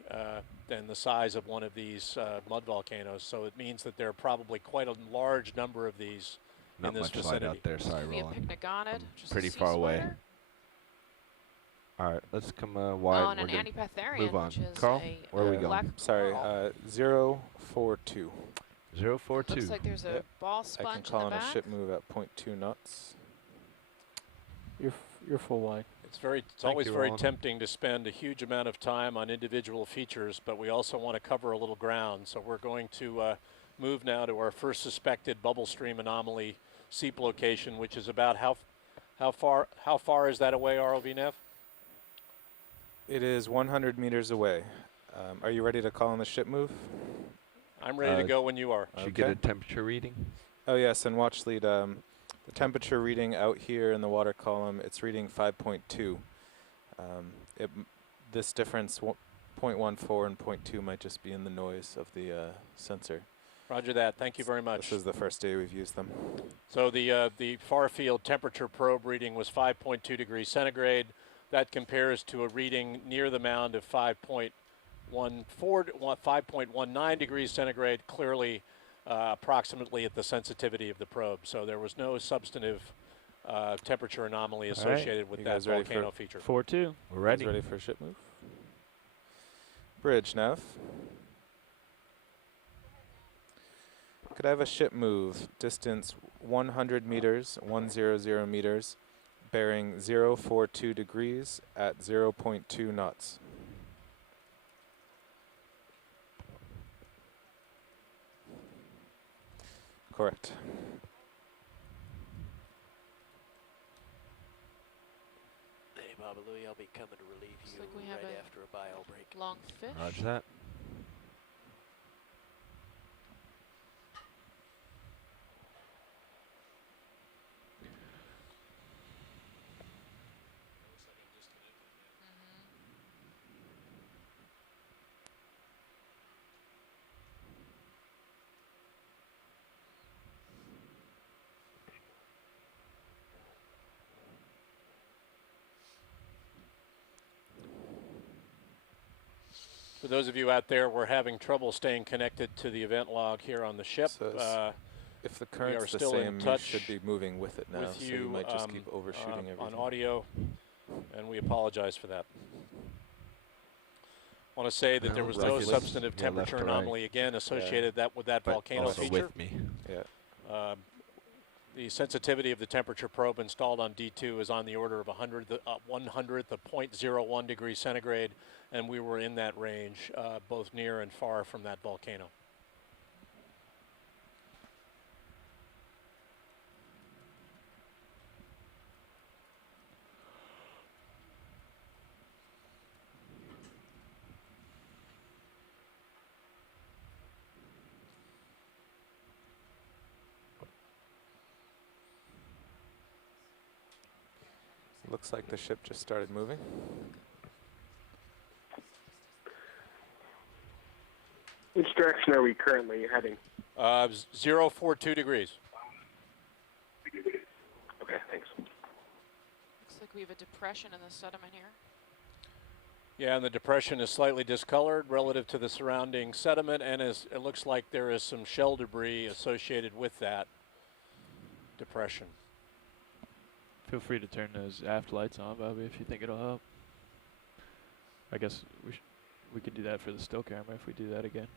size of one of these mud volcanoes. So it means that there are probably quite a large number of these Not in this much vicinity. light out there, sorry, Be a Roland. picnogonid, just Pretty a sea far away. spider. All right, let's come wide. Oh, and an Antipatherien, move on. which is Carl, a where are we black going? Sorry, coral. 042. 042. Looks like there's a Yep. ball I sponge can call in on the a back. ship move at 0.2 knots. You're full wide. It's always very tempting to spend a huge amount of time on individual features, but we also want to cover a little ground. So we're going to move now to our first suspected bubble stream anomaly seep location, which is about how far is that away, ROV Nev? It is 100 meters away. Are you ready to call on the ship move? I'm ready to go when you are. Should you get a temperature reading? Oh yes, and watch lead. The temperature reading out here in the water column, it's reading 5.2. This difference, 0.14 and 0.2, might just be in the noise of the sensor. Roger that. Thank you very much. This is the first day we've used them. So the far field temperature probe reading was 5.2 degrees centigrade. That compares to a reading near the mound of 5.19 degrees centigrade, clearly approximately at the sensitivity of the probe. So there was no substantive temperature anomaly associated with that volcano feature. 4-2. We're ready. Ready for a ship move? Bridge, Nav. Could I have a ship move, distance 100 meters, 100 meters, bearing 042 degrees at 0.2 knots. Correct. Hey, Baba Louie, I'll be coming to relieve you like we have right a after a bio break. Long fish. Roger that. For those of you out there, we're having trouble staying connected to the event log here on the ship. So if the current's the same, you should be moving with it now, so you might just keep overshooting everything. On audio, and we apologize for that. I want to say that there was no substantive temperature anomaly again associated with that volcano feature. With me. Yeah. The sensitivity of the temperature probe installed on D2 is on the order of 100th of 0.01 degrees centigrade, and we were in that range, both near and far from that volcano. Looks like the ship just started moving. Which direction are we currently heading? 042 degrees. Okay, thanks. Looks like we have a depression in the sediment here. Yeah, and the depression is slightly discolored relative to the surrounding sediment, and it looks like there is some shell debris associated with that depression. Feel free to turn those aft lights on, Bobby, if you think it'll help. I guess we could do that for the still camera if we do that again.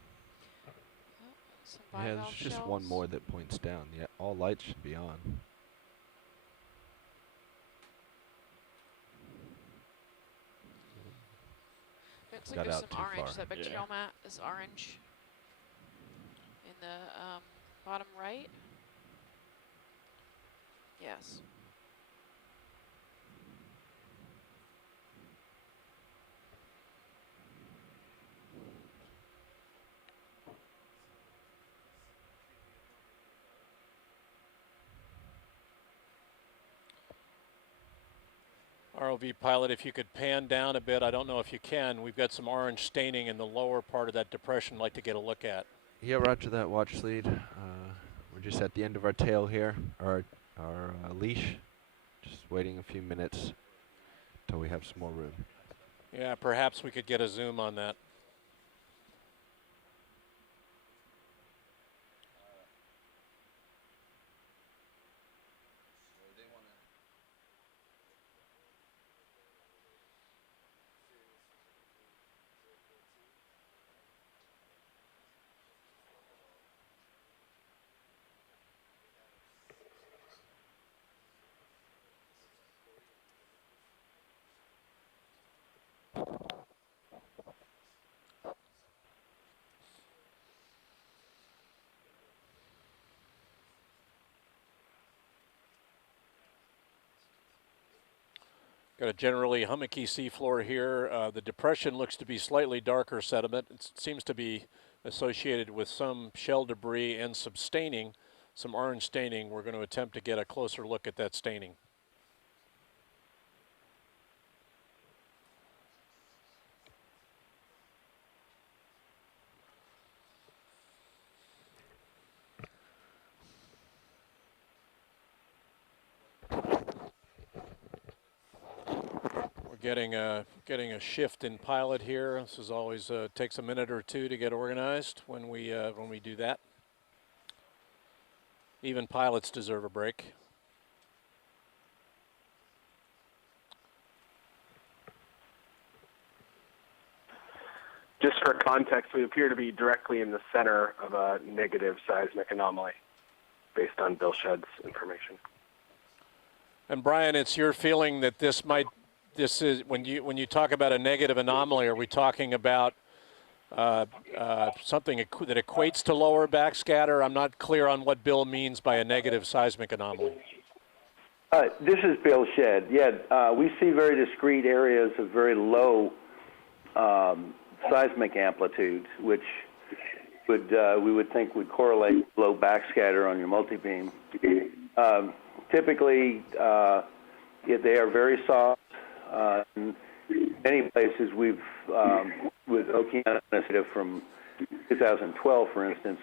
Yeah, there's just one more that points down. Yeah, all lights should be on. Looks like there's some orange. That bacterial mat is orange in the bottom right. Yes. ROV pilot, if you could pan down a bit. I don't know if you can. We've got some orange staining in the lower part of that depression I'd like to get a look at. Yeah, roger that, watch lead. We're just at the end of our tail here, our leash. Just waiting a few minutes until we have some more room. Yeah, perhaps we could get a zoom on that. Got a generally hummocky seafloor here. The depression looks to be slightly darker sediment. It seems to be associated with some shell debris and some staining, some orange staining. We're going to attempt to get a closer look at that staining. Getting a shift in pilot here. This is always takes a minute or two to get organized when we do that. Even pilots deserve a break. Just for context, we appear to be directly in the center of a negative seismic anomaly, based on Bill Shedd's information. And Brian, it's your feeling that this is when you talk about a negative anomaly, are we talking about something that equates to lower backscatter? I'm not clear on what Bill means by a negative seismic anomaly. This is Bill Shedd. Yeah, we see very discrete areas of very low seismic amplitudes, which we would think would correlate with low backscatter on your multibeam. Typically, they are very soft. In many places, we've with Okeanos from 2012, for instance,